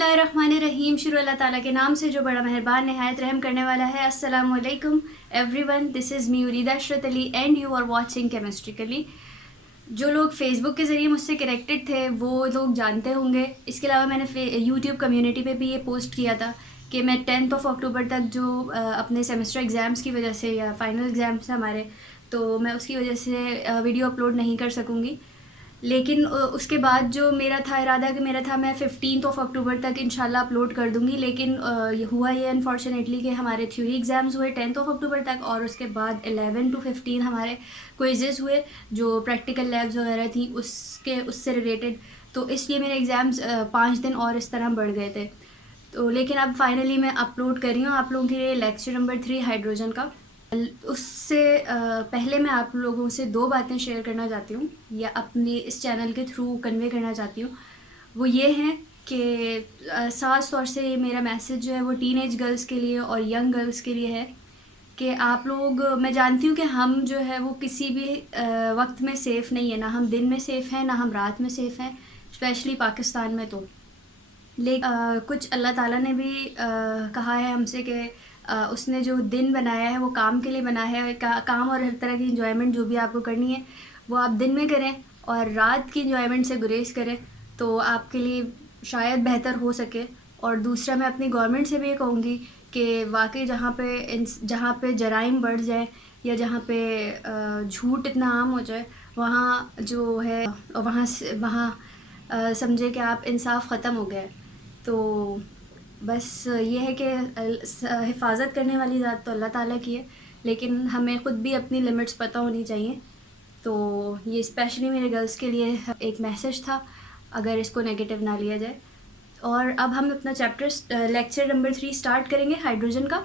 बिस्मिल्लाहिर्रहमानिर्रहीम। शुरू अल्लाह ताला के नाम से जो बड़ा मेहरबान नहायत रहम करने वाला है। अस्सलामु अलैकुम everyone, this is me Urida Ashrat Ali and you are watching chemistrically. जो लोग फेसबुक के ज़रिए मुझसे कनेक्टेड थे वो लोग जानते होंगे। इसके अलावा मैंने यूट्यूब कम्युनिटी पे भी ये पोस्ट किया था कि मैं 10 अक्टूबर तक जो अपने सेमेस्टर एग्ज़ाम्स की वजह से या फाइनल एग्ज़ाम्स हमारे, तो मैं उसकी वजह से वीडियो अपलोड नहीं कर सकूँगी। लेकिन उसके बाद जो मेरा था इरादा कि मेरा था मैं 15 अक्टूबर तक इंशाल्लाह अपलोड कर दूँगी। लेकिन हुआ ये अनफॉर्चुनेटली कि हमारे थ्योरी एग्ज़ाम्स हुए 10 अक्टूबर तक, और उसके बाद 11 to 15 हमारे क्विज़ेस हुए जो प्रैक्टिकल लैब्स वगैरह थी उससे रिलेटेड। तो इसलिए मेरे एग्ज़ाम्स 5 दिन और इस तरह बढ़ गए थे। तो लेकिन अब फाइनली मैं अपलोड कर रही हूँ आप लोगों के लिए लेक्चर नंबर 3 हाइड्रोजन का। उससे पहले मैं आप लोगों से दो बातें शेयर करना चाहती हूँ या अपने इस चैनल के थ्रू कन्वे करना चाहती हूँ। वो ये हैं कि साफ़ तौर से मेरा मैसेज जो है वो टीनेज गर्ल्स के लिए और यंग गर्ल्स के लिए है कि आप लोग, मैं जानती हूँ कि हम जो है वो किसी भी वक्त में सेफ़ नहीं है, ना हम दिन में सेफ़ हैं ना हम रात में सेफ़ हैं, स्पेशली पाकिस्तान में। तो लेकिन कुछ अल्लाह ताला ने भी कहा है हमसे कि उसने जो दिन बनाया है वो काम के लिए बनाया है। काम और हर तरह की इंजॉयमेंट जो भी आपको करनी है वो आप दिन में करें और रात की इंजॉयमेंट से गुरेज करें, तो आपके लिए शायद बेहतर हो सके। और दूसरा मैं अपनी गवर्नमेंट से भी ये कहूँगी कि वाकई जहाँ पे जराइम बढ़ जाए या जहाँ पे झूठ इतना आम हो जाए, वहाँ जो है वहाँ समझे कि आप इंसाफ ख़त्म हो गया है। तो बस ये है कि हिफाजत करने वाली ज़ात तो अल्लाह ताला की है, लेकिन हमें ख़ुद भी अपनी लिमिट्स पता होनी चाहिए। तो ये स्पेशली मेरे गर्ल्स के लिए एक मैसेज था, अगर इसको नेगेटिव ना लिया जाए। और अब हम अपना लेक्चर नंबर 3 स्टार्ट करेंगे हाइड्रोजन का।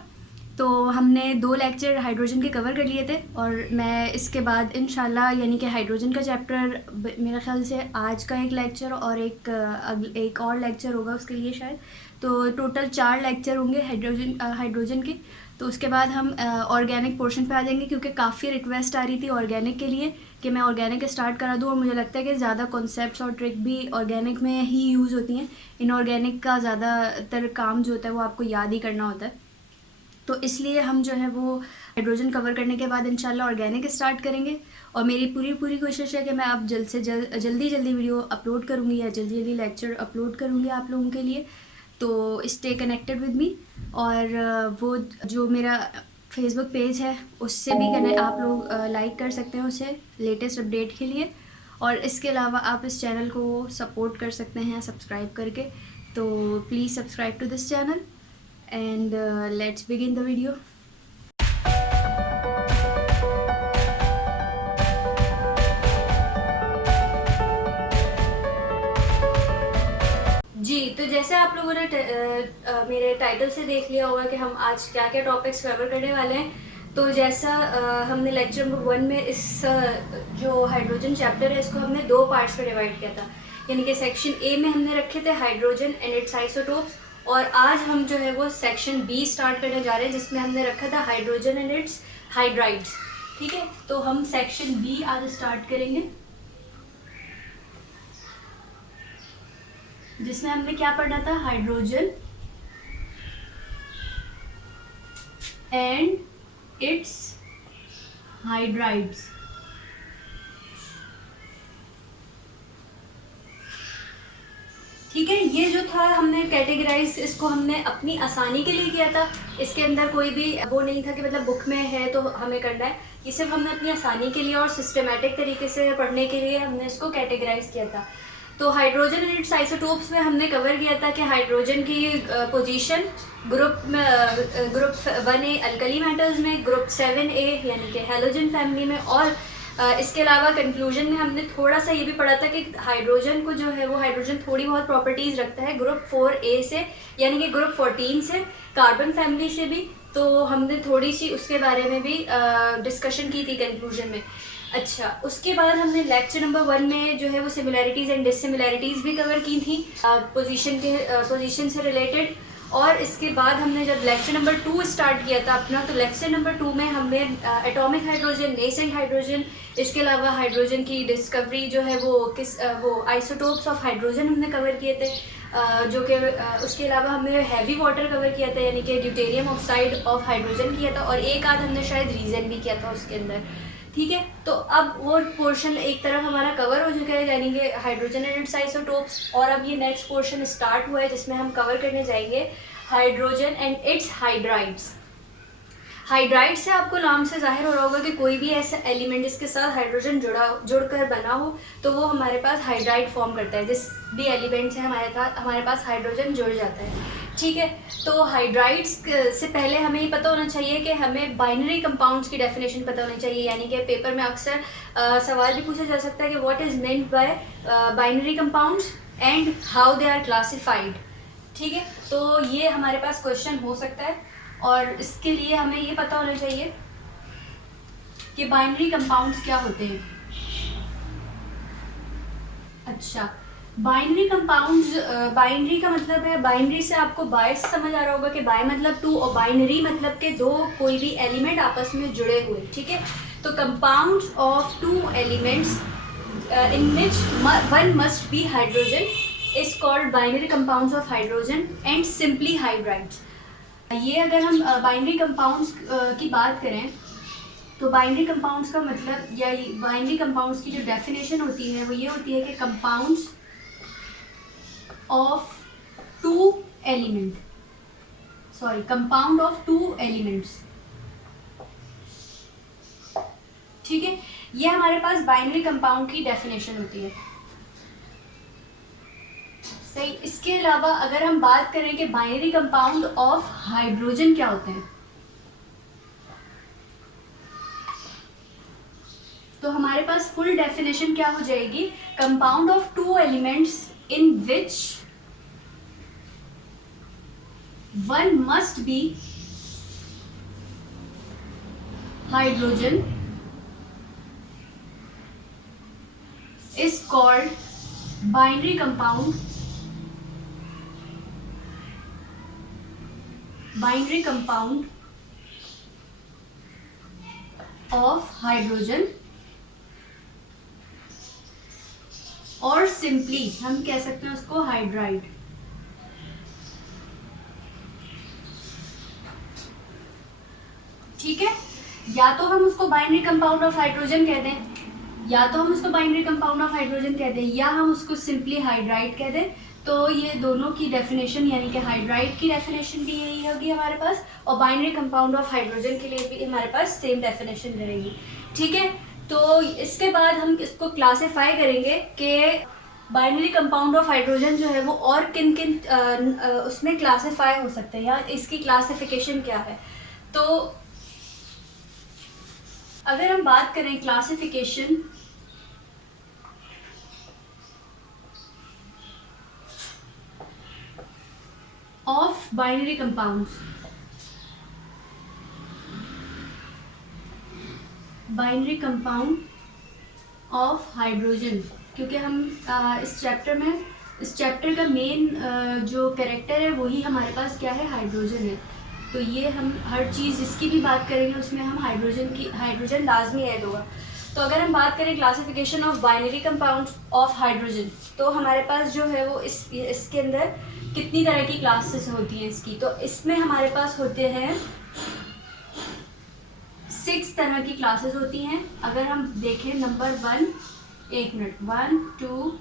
तो हमने 2 लेक्चर हाइड्रोजन के कवर कर लिए थे और मैं इसके बाद इंशाल्लाह यानी कि हाइड्रोजन का चैप्टर मेरे ख़्याल से आज का एक लेक्चर और एक और लेक्चर होगा उसके लिए शायद। तो टोटल 4 लेक्चर होंगे हाइड्रोजन के। तो उसके बाद हम ऑर्गेनिक पोर्शन पे आ जाएंगे, क्योंकि काफ़ी रिक्वेस्ट आ रही थी ऑर्गेनिक के लिए कि मैं ऑर्गेनिक स्टार्ट करा दूँ, और मुझे लगता है कि ज़्यादा कॉन्सेप्ट्स और ट्रिक भी ऑर्गेनिक में ही यूज़ होती हैं। इनऑर्गेनिक का ज़्यादातर काम जो होता है वो आपको याद ही करना होता है। तो इसलिए हम जो है वो हाइड्रोजन कवर करने के बाद इंशाल्लाह ऑर्गेनिक स्टार्ट करेंगे। और मेरी पूरी कोशिश है कि मैं अब जल्दी वीडियो अपलोड करूँगी या जल्दी लेक्चर अपलोड करूँगी आप लोगों के लिए। तो स्टे कनेक्टेड विद मी। और वो जो मेरा फेसबुक पेज है उससे भी आप लोग लाइक कर सकते हैं उसे लेटेस्ट अपडेट के लिए। और इसके अलावा आप इस चैनल को सपोर्ट कर सकते हैं सब्सक्राइब करके। तो please subscribe to this channel and let's begin the video. जी, तो जैसे आप लोगों ने मेरे टाइटल से देख लिया होगा कि हम आज क्या क्या टॉपिक्स कवर करने वाले हैं। तो जैसा हमने लेक्चर नंबर 1 में इस जो हाइड्रोजन चैप्टर है इसको हमने 2 पार्ट्स में डिवाइड किया था, यानी कि सेक्शन ए में हमने रखे थे हाइड्रोजन एंड इट्स आइसोटोप्स, और आज हम जो है वो सेक्शन बी स्टार्ट करने जा रहे हैं जिसमें हमने रखा था हाइड्रोजन एंड इट्स हाइड्राइड्स। ठीक है, तो हम सेक्शन बी आज स्टार्ट करेंगे जिसमें हमने क्या पढ़ना था, हाइड्रोजन एंड इट्स हाइड्राइड्स। ठीक है, ये जो था हमने कैटेगराइज, इसको हमने अपनी आसानी के लिए किया था। इसके अंदर कोई भी वो नहीं था कि मतलब बुक में है तो हमें करना है, ये सिर्फ हमने अपनी आसानी के लिए और सिस्टमेटिक तरीके से पढ़ने के लिए हमने इसको कैटेगराइज किया था। तो हाइड्रोजन एंड इट्स आइसोटोप्स में हमने कवर किया था कि हाइड्रोजन की position group 1A alkali metals में, ग्रुप 7A यानी कि हैलोजन फैमिली में, और इसके अलावा कंक्लूजन में हमने थोड़ा सा ये भी पढ़ा था कि हाइड्रोजन को जो है वो हाइड्रोजन थोड़ी बहुत प्रॉपर्टीज़ रखता है ग्रुप 4A से, यानी कि ग्रुप 14 से, कार्बन फैमिली से भी। तो हमने थोड़ी सी उसके बारे में भी डिस्कशन की थी कंक्लूजन में। अच्छा, उसके बाद हमने लेक्चर नंबर 1 में जो है वो सिमिलैरिटीज़ एंड डिससिमिलैरिटीज़ भी कवर की थी पोजीशन से रिलेटेड। और इसके बाद हमने जब लेक्चर नंबर 2 स्टार्ट किया था अपना, तो लेक्चर नंबर 2 में हमने एटॉमिक हाइड्रोजन, नेसेंट हाइड्रोजन, इसके अलावा हाइड्रोजन की डिस्कवरी जो है वो आइसोटोप्स ऑफ हाइड्रोजन हमने कवर किए थे, जो कि उसके अलावा हमने हैवी वाटर कवर किया था, यानी कि ड्यूटेरियम ऑक्साइड ऑफ हाइड्रोजन किया था, और एक आध हमने शायद रीजन भी किया था उसके अंदर। ठीक है, तो अब वो पोर्शन एक तरफ हमारा कवर हो चुका है, यानी कि हाइड्रोजन एंड इट्स आइसोटोप्स, और अब ये नेक्स्ट पोर्शन स्टार्ट हुआ है जिसमें हम कवर करने जाएंगे hydrogen and it's hydrides. Hydride से आपको नाम से जाहिर हो रहा होगा कि कोई भी ऐसा एलिमेंट जिसके साथ हाइड्रोजन जुड़कर बना हो तो वो हमारे पास हाइड्राइड फॉर्म करता है। जिस भी एलिमेंट से हमारे पास हाइड्रोजन जुड़ जाता है। ठीक है, तो हाइड्राइड्स से पहले हमें ये पता होना चाहिए कि हमें बाइनरी कंपाउंड्स की डेफिनेशन पता होनी चाहिए, यानी कि पेपर में अक्सर सवाल भी पूछा जा सकता है कि what is meant by binary compounds and how they are classified. ठीक है, तो ये हमारे पास क्वेश्चन हो सकता है, और इसके लिए हमें ये पता होना चाहिए कि बाइनरी कंपाउंड्स क्या होते हैं। अच्छा, बाइनरी कंपाउंड्स, बाइनरी का मतलब है, बाइनरी से आपको बाय समझ आ रहा होगा कि बाय मतलब टू, और बाइनरी मतलब के दो कोई भी एलिमेंट आपस में जुड़े हुए। ठीक है, तो compounds of two elements in which one must be hydrogen is called binary compounds of hydrogen and simply hydrides. ये अगर हम बाइनरी कंपाउंड्स की बात करें तो बाइनरी कंपाउंड्स का मतलब, या बाइनरी कंपाउंड्स की जो डेफिनेशन होती है वो ये होती है कि compounds of two element, sorry compound of two elements. ठीक है, ये हमारे पास बाइनरी कंपाउंड की डेफिनेशन होती है। सही, इसके अलावा अगर हम बात करें कि बाइनरी कंपाउंड ऑफ हाइड्रोजन क्या होते हैं, तो हमारे पास फुल डेफिनेशन क्या हो जाएगी, compound of two elements in which one must be hydrogen is called binary compound, binary compound of hydrogen, और सिंपली हम कह सकते हैं उसको हाइड्राइड। ठीक है, या तो हम उसको बाइनरी कंपाउंड ऑफ हाइड्रोजन कह दें, या तो हम उसको बाइनरी कंपाउंड ऑफ हाइड्रोजन कह दें, या हम उसको सिंपली हाइड्राइड कह दें। तो ये दोनों की डेफिनेशन, यानी कि हाइड्राइड की डेफिनेशन भी यही होगी हमारे पास, और बाइनरी कंपाउंड ऑफ हाइड्रोजन के लिए भी हमारे पास सेम डेफिनेशन रहेगी। ठीक है, तो इसके बाद हम इसको क्लासीफाई करेंगे कि बाइनरी कंपाउंड ऑफ हाइड्रोजन जो है वो और किन किन उसमें क्लासीफाई हो सकते हैं, या इसकी क्लासिफिकेशन क्या है। तो अगर हम बात करें classification of binary compounds, binary compound of hydrogen, क्योंकि हम इस चैप्टर का मेन जो कैरेक्टर है वही हमारे पास क्या है, हाइड्रोजन है। तो ये हम हर चीज़ जिसकी भी बात करेंगे उसमें हम हाइड्रोजन लाजमी ऐड होगा। तो अगर हम बात करें classification of binary compound of hydrogen, तो हमारे पास जो है वो इसके अंदर कितनी तरह की क्लासेस होती हैं इसकी, तो इसमें हमारे पास होते हैं 6 तरह की क्लासेस होती हैं। अगर हम देखें नंबर 1, 1 मिनट, 1 2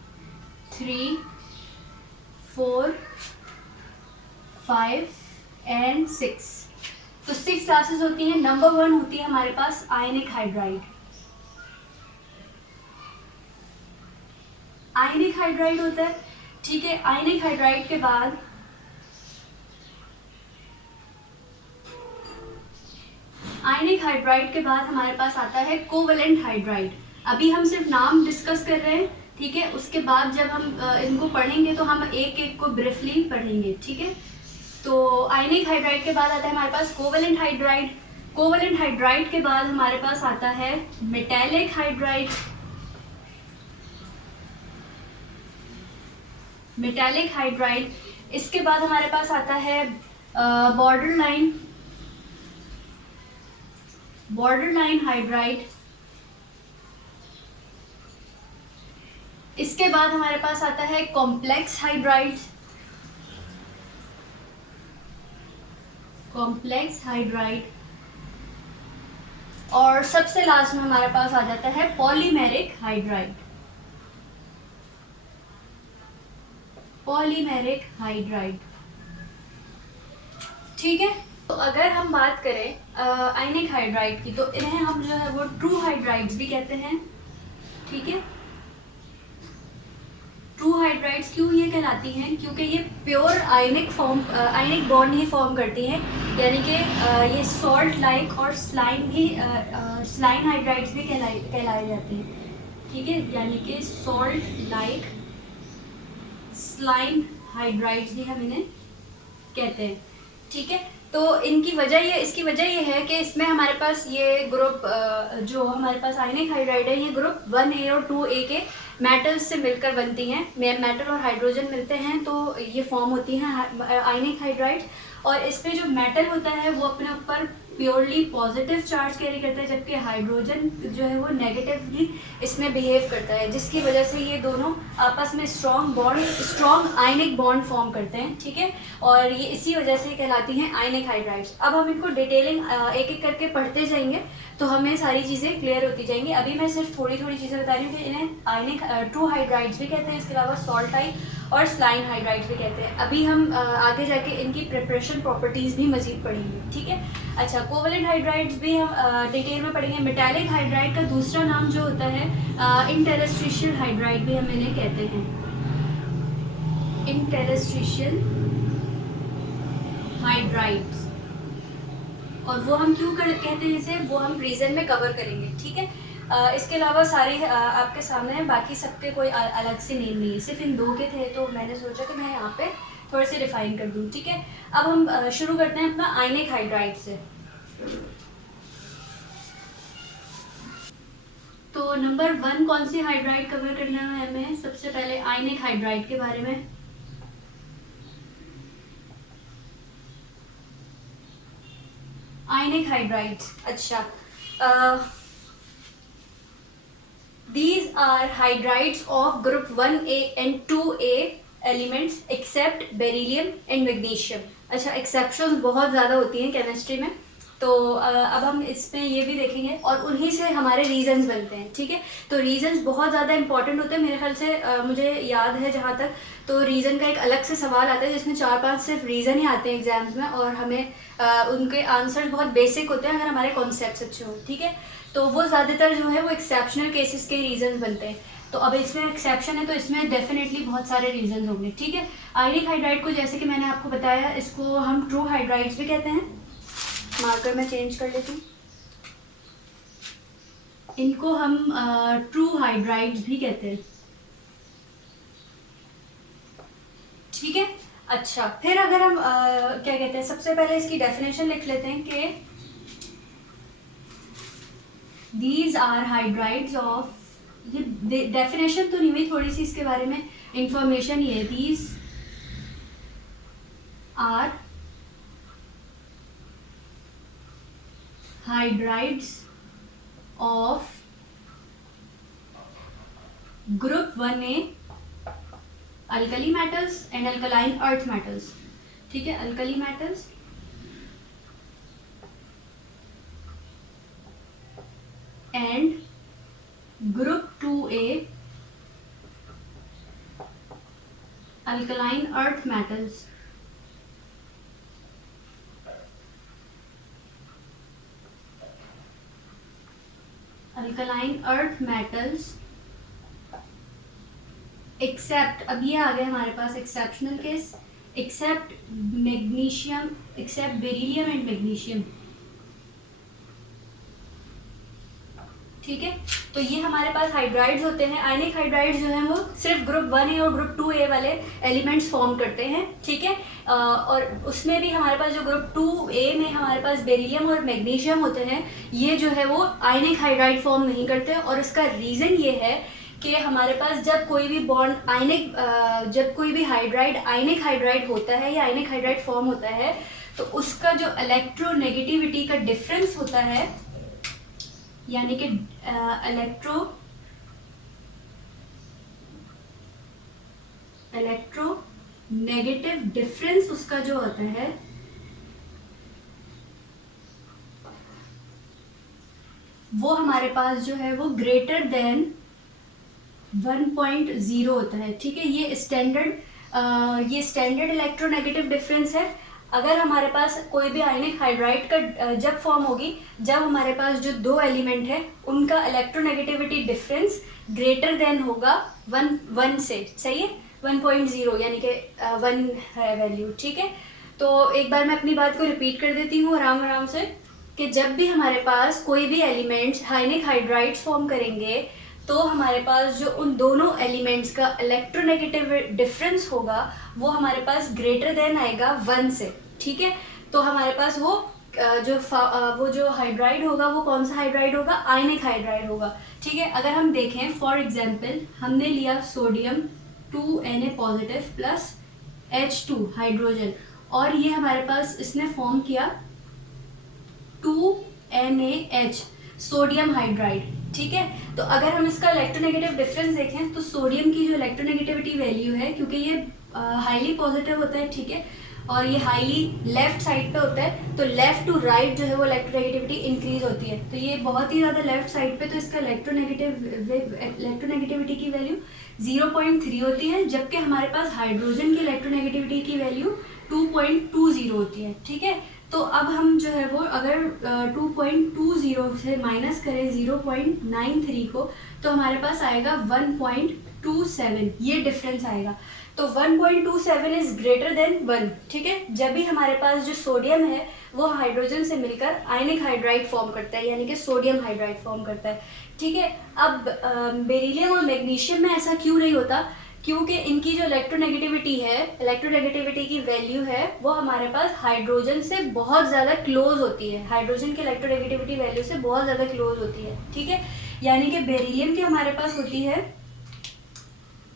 3 4 5 एंड 6, तो 6 क्लासेस होती हैं। नंबर 1 होती है हमारे पास आयनिक हाइड्राइड। आयनिक हाइड्राइड होता है, ठीक है। आयनिक हाइड्राइड के बाद हमारे पास आता है कोवलेंट हाइड्राइड। अभी हम सिर्फ नाम डिस्कस कर रहे हैं, ठीक है। उसके बाद जब हम इनको पढ़ेंगे तो हम एक एक को ब्रीफली पढ़ेंगे, ठीक है। तो आयनिक हाइड्राइड के बाद आता है हमारे पास कोवलेंट हाइड्राइड। कोवलेंट हाइड्राइड के बाद हमारे पास आता है मेटेलिक हाइड्राइड। मेटेलिक हाइड्राइड इसके बाद हमारे पास आता है बॉर्डर लाइन हाइड्राइड। इसके बाद हमारे पास आता है कॉम्प्लेक्स हाइड्राइड। और सबसे लास्ट में हमारे पास आ जाता है पॉलीमेरिक हाइड्राइड। ठीक है। तो अगर हम बात करें आयनिक हाइड्राइड की, तो इन्हें हम जो है वो ट्रू हाइड्राइड्स भी कहते हैं। ठीक है। ट्रू हाइड्राइड्स क्यों ये कहलाती हैं? क्योंकि ये प्योर आयनिक बॉन्ड ही फॉर्म करती हैं, यानी कि ये सॉल्ट लाइक और स्लाइन हाइड्राइड्स भी कहलाई जाती हैं। ठीक है, यानी कि सॉल्ट लाइक स्लाइन हाइड्राइड्स भी हम इन्हें कहते हैं। ठीक है। तो इसकी वजह ये है कि इसमें हमारे पास ये ग्रुप जो हमारे पास आयनिक हाइड्राइड है, ये ग्रुप 1A और 2A के मेटल्स से मिलकर बनती हैं। मेटल और हाइड्रोजन मिलते हैं तो ये फॉर्म होती हैं आयनिक हाइड्राइड। और इसमें जो मेटल होता है वो अपने ऊपर प्योरली पॉजिटिव चार्ज कैरी करता है, जबकि हाइड्रोजन जो है वो नेगेटिवली इसमें बिहेव करता है, जिसकी वजह से ये दोनों आपस में स्ट्रॉन्ग आयनिक बॉन्ड फॉर्म करते हैं। ठीक है। और ये इसी वजह से कहलाती हैं आयनिक हाइड्राइड्स। अब हम इनको डिटेलिंग एक एक करके पढ़ते जाएंगे तो हमें सारी चीज़ें क्लियर होती जाएंगी। अभी मैं सिर्फ थोड़ी चीज़ें बता रही हूँ कि इन्हें आयनिक ट्रू हाइड्राइड्स भी कहते हैं, इसके अलावा सॉल्ट टाइप और स्लाइन हाइड्राइड्स भी कहते हैं। अभी हम आगे जाके इनकी प्रिपरेशन प्रॉपर्टीज़ भी मजीद पढ़ेंगे। ठीक है। अच्छा, कोवलेंट हाइड्राइड्स भी हम डिटेल में पढ़ेंगे। मेटालिक हाइड्राइड का दूसरा नाम जो होता है इंटरस्टिशियल हाइड्राइड भी हम इन्हें कहते हैं। इंटरस्टिशियल हाइड्राइड्स, और वो हम क्यों कहते हैं इसे, वो हम रीजन में कवर करेंगे। ठीक है। इसके अलावा सारे आपके सामने हैं, बाकी सबके कोई अलग से नेम नहीं है, सिर्फ इन दो के थे, तो मैंने सोचा कि मैं यहाँ पे थोड़े से रिफाइन कर दूँ। ठीक है। अब हम शुरू करते हैं अपना आयनिक हाइड्राइड से। तो नंबर 1 कौन सी हाइड्राइड कवर करना है हमें? सबसे पहले आयनिक हाइड्राइड के बारे में। आयनिक हाइड्राइड्स, अच्छा, these are hydrides of group 1A and 2A elements except beryllium and magnesium। अच्छा, एक्सेप्शंस बहुत ज़्यादा होती हैं केमिस्ट्री में, तो अब हम इसमें ये भी देखेंगे और उन्हीं से हमारे रीजंस बनते हैं। ठीक है। तो रीजंस बहुत ज़्यादा इंपॉर्टेंट होते हैं मेरे ख्याल से, मुझे याद है जहाँ तक, तो रीज़न का एक अलग से सवाल आता है जिसमें 4-5 सिर्फ रीज़न ही आते हैं एग्जाम्स में, और हमें उनके आंसर बहुत बेसिक होते हैं अगर हमारे कॉन्सेप्ट्स अच्छे हों। ठीक है। तो वो ज़्यादातर जो है वो एक्सेप्शनल केसेस के रीजंस बनते हैं। तो अब इसमें एक्सेप्शन है तो इसमें डेफिनेटली बहुत सारे रीजंस होंगे। ठीक है। आयनिक हाइड्राइड को, जैसे कि मैंने आपको बताया, इसको हम ट्रू हाइड्राइड्स भी कहते हैं। मार्कर में चेंज कर लेती हूँ। इनको हम ट्रू हाइड्राइड्स भी कहते हैं। ठीक है। अच्छा, फिर अगर हम क्या कहते हैं, सबसे पहले इसकी डेफिनेशन लिख लेते हैं कि these are hydrides of, ये डेफिनेशन तो नहीं हुई, थोड़ी सी इसके बारे में इंफॉर्मेशन ये है। these are hydrides of group 1A alkali metals and alkaline earth metals। ठीक है। alkali metals and group 2A alkaline earth metals। alkaline earth metals except, अब ये आ गया हमारे पास exceptional case, except magnesium, except beryllium and magnesium. ठीक है। तो ये हमारे पास हाइड्राइड्स होते हैं। आयनिक हाइड्राइड्स जो हैं वो सिर्फ ग्रुप 1A और ग्रुप 2A वाले एलिमेंट्स फॉर्म करते हैं। ठीक है। और उसमें भी हमारे पास जो ग्रुप 2A में हमारे पास बेरिलियम और मैग्नीशियम होते हैं, ये जो है वो आयनिक हाइड्राइड फॉर्म नहीं करते, और इसका रीज़न ये है कि हमारे पास जब कोई भी बॉन्ड आयनिक जब कोई भी हाइड्राइड आयनिक हाइड्राइड होता है या आयनिक हाइड्राइड फॉर्म होता है तो उसका जो इलेक्ट्रोनेगेटिविटी का डिफरेंस होता है, यानी कि इलेक्ट्रोनेगेटिव डिफरेंस उसका जो होता है वो हमारे पास जो है वो ग्रेटर देन 1.0 होता है। ठीक है, ये स्टैंडर्ड इलेक्ट्रोनेगेटिव डिफरेंस है। अगर हमारे पास कोई भी आयनिक हाइड्राइड का जब फॉर्म होगी, जब हमारे पास जो दो एलिमेंट है उनका इलेक्ट्रोनेगेटिविटी डिफरेंस ग्रेटर देन होगा 1 से, सही है, 1.0 यानी कि 1 है वैल्यू। ठीक है, तो एक बार मैं अपनी बात को रिपीट कर देती हूँ आराम आराम से, कि जब भी हमारे पास कोई भी एलिमेंट्स आयनिक हाइड्राइड्स फॉर्म करेंगे तो हमारे पास जो उन दोनों एलिमेंट्स का इलेक्ट्रोनेगेटिव डिफरेंस होगा वो हमारे पास ग्रेटर देन आएगा 1 से। ठीक है, तो हमारे पास वो जो हाइड्राइड होगा वो कौन सा हाइड्राइड होगा, आयनिक हाइड्राइड होगा। ठीक है, अगर हम देखें फॉर एग्जांपल हमने लिया sodium 2Na positive plus H2 hydrogen, और ये हमारे पास इसने फॉर्म किया 2NaH सोडियम हाइड्राइड। ठीक है, तो अगर हम इसका इलेक्ट्रोनेगेटिव डिफरेंस देखें तो सोडियम की जो इलेक्ट्रोनेगेटिविटी वैल्यू है, क्योंकि ये हाईली पॉजिटिव होता है, ठीक है, और ये हाईली लेफ्ट साइड पे होता है, तो लेफ्ट टू राइट जो है वो इलेक्ट्रोनेगेटिविटी इंक्रीज होती है, तो ये बहुत ही ज़्यादा लेफ्ट साइड पे, तो इसका इलेक्ट्रोनेगेटिविटी की वैल्यू 0.3 होती है, जबकि हमारे पास हाइड्रोजन की इलेक्ट्रोनेगेटिविटी की वैल्यू 2.20 होती है। ठीक है, तो अब हम जो है वो अगर 2.20 से माइनस करें 0.93 को तो हमारे पास आएगा 1.27, ये डिफरेंस आएगा। तो 1.27 इज ग्रेटर देन 1। ठीक है, जब भी हमारे पास जो सोडियम है वो हाइड्रोजन से मिलकर आयनिक हाइड्राइड फॉर्म करता है, यानी कि सोडियम हाइड्राइड फॉर्म करता है। ठीक है, अब बेरिलियम और मैग्नीशियम में ऐसा क्यों नहीं होता, क्योंकि इनकी जो इलेक्ट्रोनेगेटिविटी है, इलेक्ट्रोनेगेटिविटी की वैल्यू है वो हमारे पास हाइड्रोजन से बहुत ज़्यादा क्लोज होती है, हाइड्रोजन की इलेक्ट्रोनेगेटिविटी वैल्यू से बहुत ज़्यादा क्लोज होती है। ठीक है, यानी कि बेरिलियम की हमारे पास होती है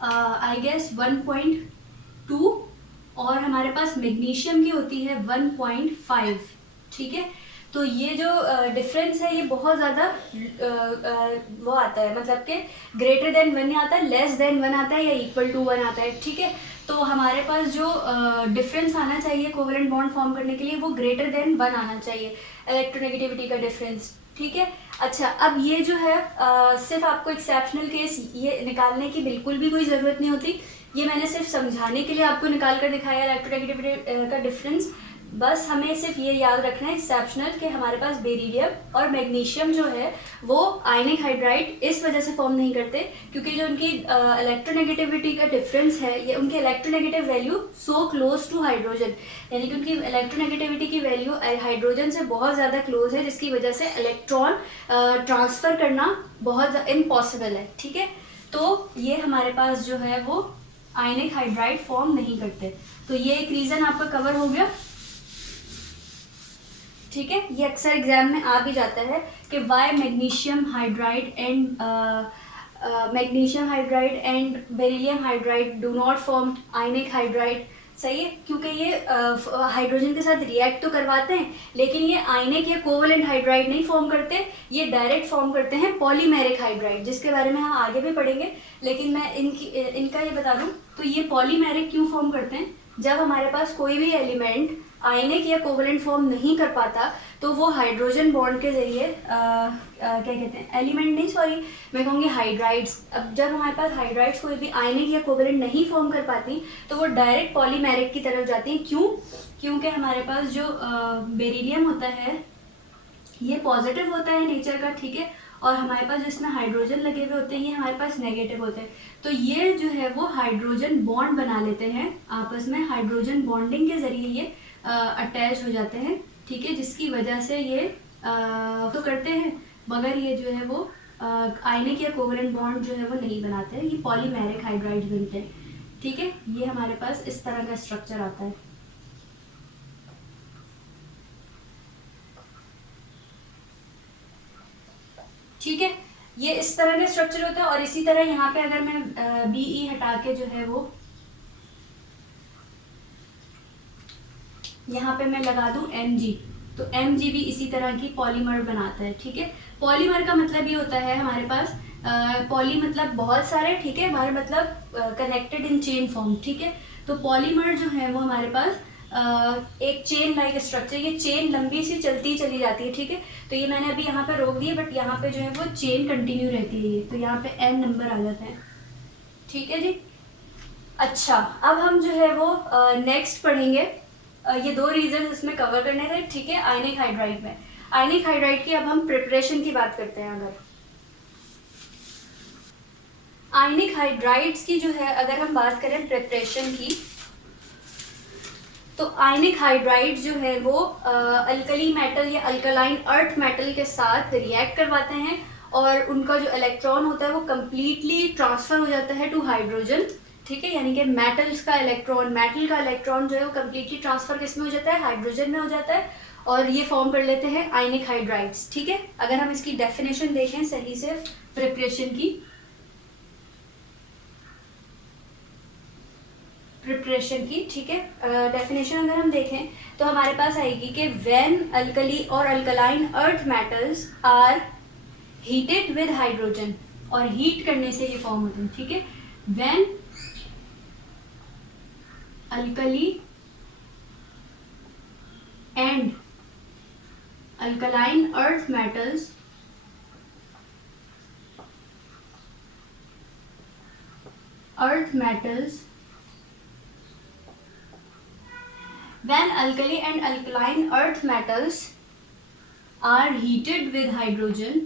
आई गेस 1.2 और हमारे पास मैग्नीशियम की होती है 1.5। ठीक है, तो ये जो डिफरेंस है ये बहुत ज़्यादा वो आता है, मतलब कि ग्रेटर देन 1 आता है, लेस देन 1 आता है, या इक्वल टू 1 आता है। ठीक है, तो हमारे पास जो डिफरेंस आना चाहिए कोवेलेंट बॉन्ड फॉर्म करने के लिए वो ग्रेटर देन 1 आना चाहिए, इलेक्ट्रोनेगेटिविटी का डिफरेंस। ठीक है, अच्छा, अब ये जो है सिर्फ आपको एक्सेप्शनल केस ये निकालने की बिल्कुल भी कोई ज़रूरत नहीं होती, ये मैंने सिर्फ समझाने के लिए आपको निकाल कर दिखाया इलेक्ट्रोनेगेटिविटी का डिफरेंस। बस हमें सिर्फ ये याद रखना है एक्सेप्शनल कि हमारे पास बेरिलियम और मैग्नीशियम जो है वो आयनिक हाइड्राइड इस वजह से फॉर्म नहीं करते क्योंकि जो उनकी इलेक्ट्रोनेगेटिविटी का डिफरेंस है, ये उनकी electronegative value so close to hydrogen, यानी कि उनकी इलेक्ट्रोनेगेटिविटी की वैल्यू हाइड्रोजन से बहुत ज़्यादा क्लोज है, जिसकी वजह से इलेक्ट्रॉन ट्रांसफ़र करना बहुत इम्पॉसिबल है। ठीक है, तो ये हमारे पास जो है वो आयनिक हाइड्राइड फॉर्म नहीं करते, तो ये एक रीज़न आपका कवर हो गया। ठीक है, ये अक्सर एग्जाम में आ भी जाता है कि why magnesium hydride and beryllium hydride do not form ionic hydride. सही है, क्योंकि ये हाइड्रोजन के साथ रिएक्ट तो करवाते हैं लेकिन ये आयनिक या कोवेलेंट हाइड्राइड नहीं फॉर्म करते, ये डायरेक्ट फॉर्म करते हैं पॉलीमेरिक हाइड्राइड, जिसके बारे में हम आगे भी पढ़ेंगे, लेकिन मैं इनका ये बता दूं, तो ये पॉलीमेरिक क्यों फॉर्म करते हैं, जब हमारे पास कोई भी एलिमेंट आयनिक या कोवेलेंट फॉर्म नहीं कर पाता तो वो हाइड्रोजन बॉन्ड के जरिए क्या कहते हैं, एलिमेंट नहीं, सॉरी मैं कहूँगी हाइड्राइड्स। अब जब हमारे पास हाइड्राइड्स कोई भी आयनिक या कोवेलेंट नहीं फॉर्म कर पाती तो वो डायरेक्ट पॉलीमेरिक की तरफ जाती हैं। क्यों? क्योंकि हमारे पास जो बेरिलियम होता है ये पॉजिटिव होता है नेचर का, ठीक है, और हमारे पास जिसमें हाइड्रोजन लगे हुए होते हैं ये हमारे पास नेगेटिव होते हैं, तो ये जो है वो हाइड्रोजन बॉन्ड बना लेते हैं आपस में, हाइड्रोजन बॉन्डिंग के जरिए ये अटैच हो जाते हैं। ठीक है, जिसकी वजह से ये तो करते हैं मगर ये जो है वो आयनिक या कोवेलेंट बॉन्ड जो है वो नहीं बनाते हैं, ये पॉलीमेरिक हाइड्राइड बनते हैं। ठीक है, ये हमारे पास इस तरह का स्ट्रक्चर आता है। ठीक है, ये इस तरह का स्ट्रक्चर होता है। और इसी तरह यहाँ पे अगर मैं BE हटा के जो है वो यहाँ पे मैं लगा दूं Mg, तो Mg भी इसी तरह की पॉलीमर बनाता है। ठीक है, पॉलीमर का मतलब ये होता है हमारे पास पॉली मतलब बहुत सारे, ठीक है, हमारे मतलब कनेक्टेड इन चेन फॉर्म। ठीक है, तो पॉलीमर जो है वो हमारे पास एक चेन लाइक स्ट्रक्चर, ये चेन लंबी सी चलती चली जाती है। ठीक है, तो ये मैंने अभी यहाँ पे रोक दिया, बट यहाँ पे जो है वो चेन कंटिन्यू रहती है, ये तो यहाँ पे N नंबर आ जाता है। ठीक है जी। अच्छा, अब हम जो है वो नेक्स्ट पढ़ेंगे, ये 2 रीजन इसमें कवर करने थे। ठीक है, आयनिक हाइड्राइड में, आयनिक हाइड्राइड की अब हम प्रिपरेशन की बात करते हैं। अगर आयनिक हाइड्राइड्स की जो है अगर हम बात करें प्रिपरेशन की, तो आयनिक हाइड्राइड जो है वो अल्कली मेटल या अल्कलाइन अर्थ मेटल के साथ रिएक्ट करवाते हैं, और उनका जो इलेक्ट्रॉन होता है वो कम्प्लीटली ट्रांसफर हो जाता है टू हाइड्रोजन। ठीक है, यानी कि मेटल्स का इलेक्ट्रॉन, मेटल का इलेक्ट्रॉन जो है वो कम्प्लीटली ट्रांसफर किस में हो जाता है, हाइड्रोजन में हो जाता है, और ये फॉर्म कर लेते हैं आयनिक हाइड्राइड्स। ठीक है, अगर हम इसकी डेफिनेशन देखें सही से प्रिपरेशन की, ठीक है, डेफिनेशन अगर हम देखें तो हमारे पास आएगी कि व्हेन अल्कली और alkaline earth metals are heated with hydrogen, और हीट करने से ये फॉर्म होते हैं। ठीक है, when alkali and alkaline earth metals when alkali and alkaline earth metals are heated with hydrogen,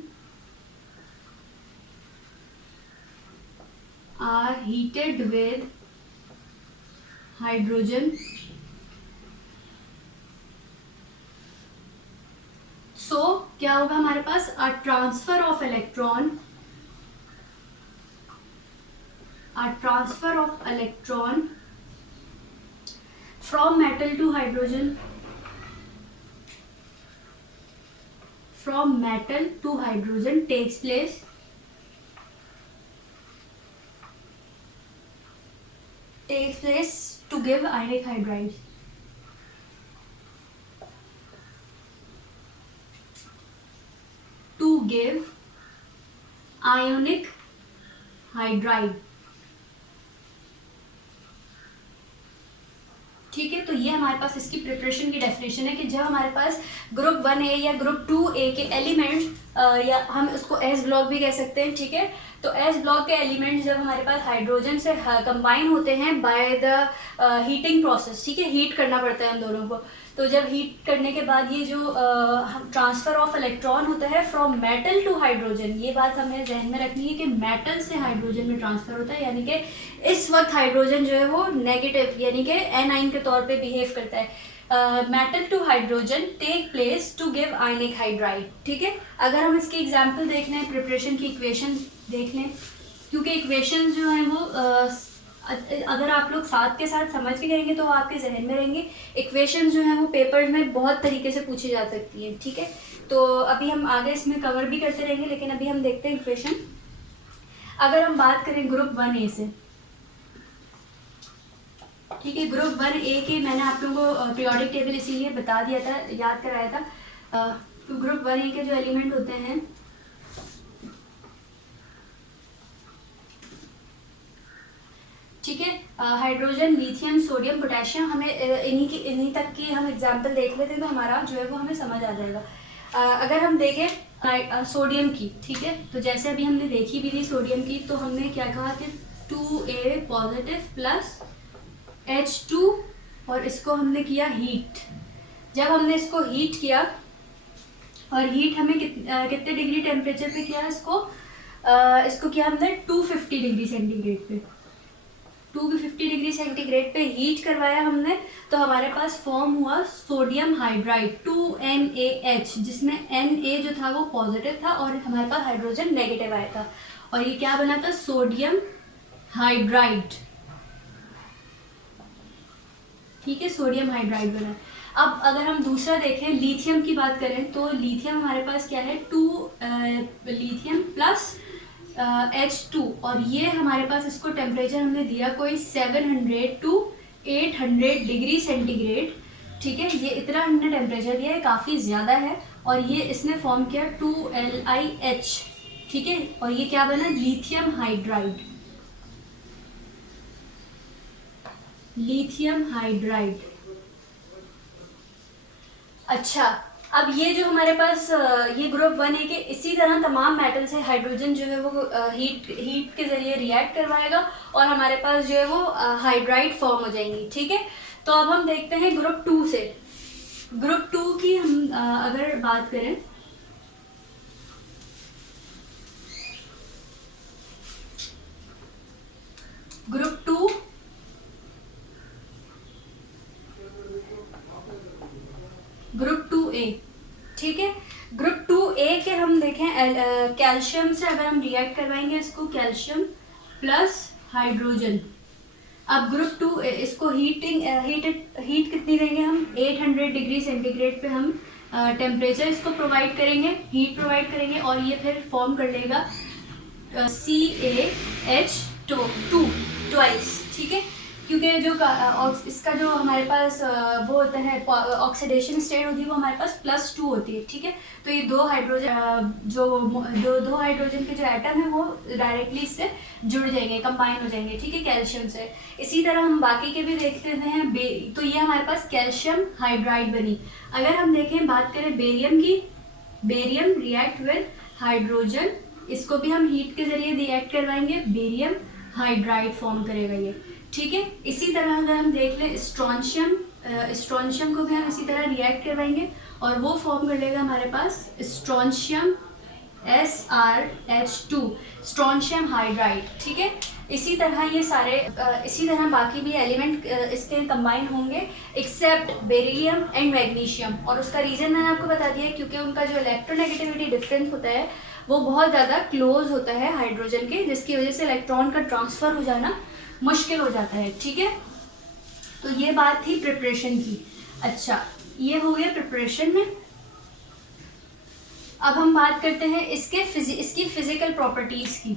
so क्या होगा हमारे पास, a transfer of electron from metal to hydrogen, takes place to give ionic hydrides. ठीक है, तो ये हमारे पास इसकी preparation की डेफिनेशन है कि जब हमारे पास ग्रुप 1A या ग्रुप 2A के एलिमेंट या हम उसको एस ब्लॉक भी कह सकते हैं। ठीक है, तो एस ब्लॉक के एलिमेंट जब हमारे पास हाइड्रोजन से कंबाइन होते हैं बाय द हीटिंग प्रोसेस, ठीक है, हीट करना पड़ता है हम दोनों को, तो जब हीट करने के बाद ये जो ट्रांसफर ऑफ इलेक्ट्रॉन होता है फ्रॉम मेटल टू हाइड्रोजन, ये बात हमें जहन में रखनी है कि मेटल से हाइड्रोजन में ट्रांसफर होता है, यानी कि इस वक्त हाइड्रोजन जो है वो नेगेटिव यानी कि एनाइन के तौर पे बिहेव करता है। Metal to hydrogen take place to give ionic hydride. ठीक है, अगर हम इसकी एग्जांपल देख लें, प्रिपरेशन की इक्वेशन देख लें, क्योंकि इक्वेशन जो हैं वो अगर आप लोग साथ के साथ समझ के करेंगे तो वो आपके जहन में रहेंगे। इक्वेशन जो हैं वो पेपर में बहुत तरीके से पूछी जा सकती हैं। ठीक है, तो अभी हम आगे इसमें कवर भी करते रहेंगे, लेकिन अभी हम देखते हैं इक्वेशन। अगर हम बात करें ग्रुप 1A से, ठीक है, ग्रुप 1A के मैंने आप लोगों को पीरियोडिक टेबल इसीलिए बता दिया था, याद कराया था। तो ग्रुप 1A के जो एलिमेंट होते हैं, ठीक है, हाइड्रोजन, लिथियम, सोडियम, पोटेशियम, हमें इन्हीं तक की हम एग्जांपल देख लेते हैं तो हमारा जो है वो हमें समझ आ जाएगा। अगर हम देखें सोडियम की, ठीक है, तो जैसे अभी हमने देखी भी थी सोडियम की, तो हमने क्या कहा कि 2A पॉजिटिव प्लस H2, और इसको हमने किया हीट। जब हमने इसको हीट किया, और हीट हमें कितने डिग्री टेम्परेचर पे किया इसको किया हमने 250 डिग्री सेंटीग्रेड पे, 250 डिग्री सेंटीग्रेड पे हीट करवाया हमने, तो हमारे पास फॉर्म हुआ सोडियम हाइड्राइड 2NaH, जिसमें Na जो था वो पॉजिटिव था और हमारे पास हाइड्रोजन नेगेटिव आया था, और ये क्या बना था, सोडियम हाइड्राइड। ठीक है, सोडियम हाइड्राइड बना। अब अगर हम दूसरा देखें, लिथियम की बात करें, तो लिथियम हमारे पास क्या है, 2 लिथियम प्लस H2, और ये हमारे पास इसको टेम्परेचर हमने दिया कोई 700 टू 800 डिग्री सेंटीग्रेड। ठीक है, ये इतना हमने टेम्परेचर दिया है, काफ़ी ज़्यादा है, और ये इसने फॉर्म किया 2LiH। ठीक है, और ये क्या बना, लिथियम हाइड्राइड, लिथियम हाइड्राइड। अच्छा, अब ये जो हमारे पास ये ग्रुप 1 है कि इसी तरह तमाम मेटल से हाइड्रोजन जो है वो हीट के ज़रिए रिएक्ट करवाएगा और हमारे पास जो है वो हाइड्राइड फॉर्म हो जाएंगी। ठीक है, तो अब हम देखते हैं ग्रुप 2 से। ग्रुप 2 की हम अगर बात करें, ग्रुप 2 ग्रुप 2A। ठीक है, ग्रुप 2A के हम देखें, कैल्शियम से अगर हम रिएक्ट करवाएंगे इसको, कैल्शियम प्लस हाइड्रोजन। अब ग्रुप 2 इसको हीट कितनी देंगे हम, 800 डिग्री सेंटीग्रेड पे हम टेम्परेचर इसको प्रोवाइड करेंगे, हीट प्रोवाइड करेंगे, और ये फिर फॉर्म कर लेगा CaH2 ट्वाइस। ठीक है, क्योंकि जो इसका जो हमारे पास वो होता है ऑक्सीडेशन स्टेट होती है, वो हमारे पास +2 होती है। ठीक है, तो ये दो हाइड्रोजन दो हाइड्रोजन के जो एटम है वो डायरेक्टली इससे जुड़ जाएंगे, कंबाइन हो जाएंगे। ठीक है, कैल्शियम से। इसी तरह हम बाकी के भी देख लेते हैं। तो ये हमारे पास कैल्शियम हाइड्राइड बनी। अगर हम देखें, बात करें बेरियम की, बेरियम रिएक्ट विद हाइड्रोजन, इसको भी हम हीट के जरिए रिएक्ट करवाएंगे, बेरियम हाइड्राइड फॉर्म करेगा ये। ठीक है, इसी तरह अगर हम देख लें स्ट्रोंशियम, स्ट्रोंशियम को भी हम इसी तरह रिएक्ट करवाएंगे और वो फॉर्म कर लेगा हमारे पास स्ट्रोंशियम SrH2, स्ट्रोंशियम हाइड्राइड। ठीक है, इसी तरह ये सारे इसी तरह बाकी भी एलिमेंट इसके कंबाइन होंगे एक्सेप्ट बेरिलियम एंड मैग्नीशियम। और उसका रीज़न मैंने आपको बता दिया है, क्योंकि उनका जो इलेक्ट्रोनेगेटिविटी डिफरेंस होता है वो बहुत ज़्यादा क्लोज होता है हाइड्रोजन के, जिसकी वजह से इलेक्ट्रॉन का ट्रांसफ़र हो जाना मुश्किल हो जाता है। ठीक है, तो ये बात थी प्रिपरेशन की। अच्छा, ये हो गया प्रिपरेशन में। अब हम बात करते हैं इसकी फिजिकल प्रॉपर्टीज की।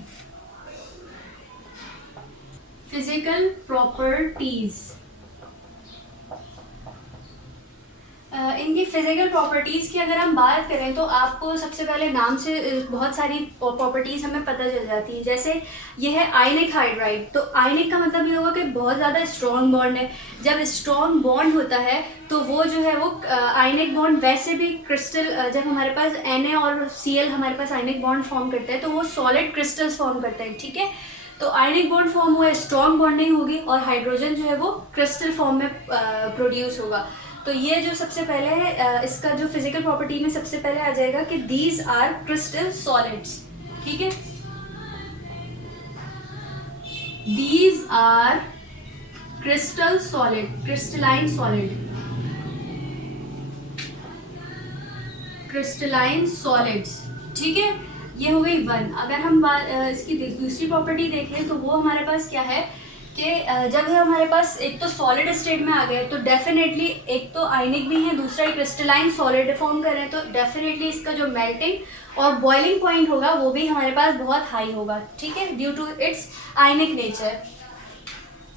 फिजिकल प्रॉपर्टीज, इनकी फिजिकल प्रॉपर्टीज़ की अगर हम बात करें तो आपको सबसे पहले नाम से बहुत सारी प्रॉपर्टीज़ हमें पता चल जाती हैं। जैसे ये है आयनिक हाइड्राइड, तो आयनिक का मतलब ये होगा कि बहुत ज़्यादा स्ट्रॉन्ग बॉन्ड है। जब स्ट्रॉन्ग बॉन्ड होता है तो वो जो है वो आयनिक बॉन्ड, वैसे भी क्रिस्टल, जब हमारे पास Na और Cl हमारे पास आयनिक बॉन्ड फॉर्म करता है तो वो सॉलिड क्रिस्टल्स फॉर्म करते हैं। ठीक है, तो आयनिक बॉन्ड फॉर्म हुआ, स्ट्रॉन्ग बॉन्डिंग होगी और हाइड्रोजन जो है वो क्रिस्टल फॉर्म में प्रोड्यूस होगा। तो ये जो सबसे पहले है, इसका जो फिजिकल प्रॉपर्टी में सबसे पहले आ जाएगा कि दीज आर क्रिस्टल सॉलिड्स। ठीक है, these are crystal solid, crystalline solid, crystalline solids. ठीक है, ये हो गई 1। अगर हम इसकी दूसरी प्रॉपर्टी देखें तो वो हमारे पास क्या है कि जब हमारे पास एक तो सॉलिड स्टेट में आ गए तो डेफिनेटली एक तो आयनिक भी है, दूसरा एक क्रिस्टलाइन सॉलिड फॉर्म कर रहे हैं, तो डेफिनेटली इसका जो मेल्टिंग और बॉइलिंग पॉइंट होगा वो भी हमारे पास बहुत हाई होगा। ठीक है, due to its ionic nature.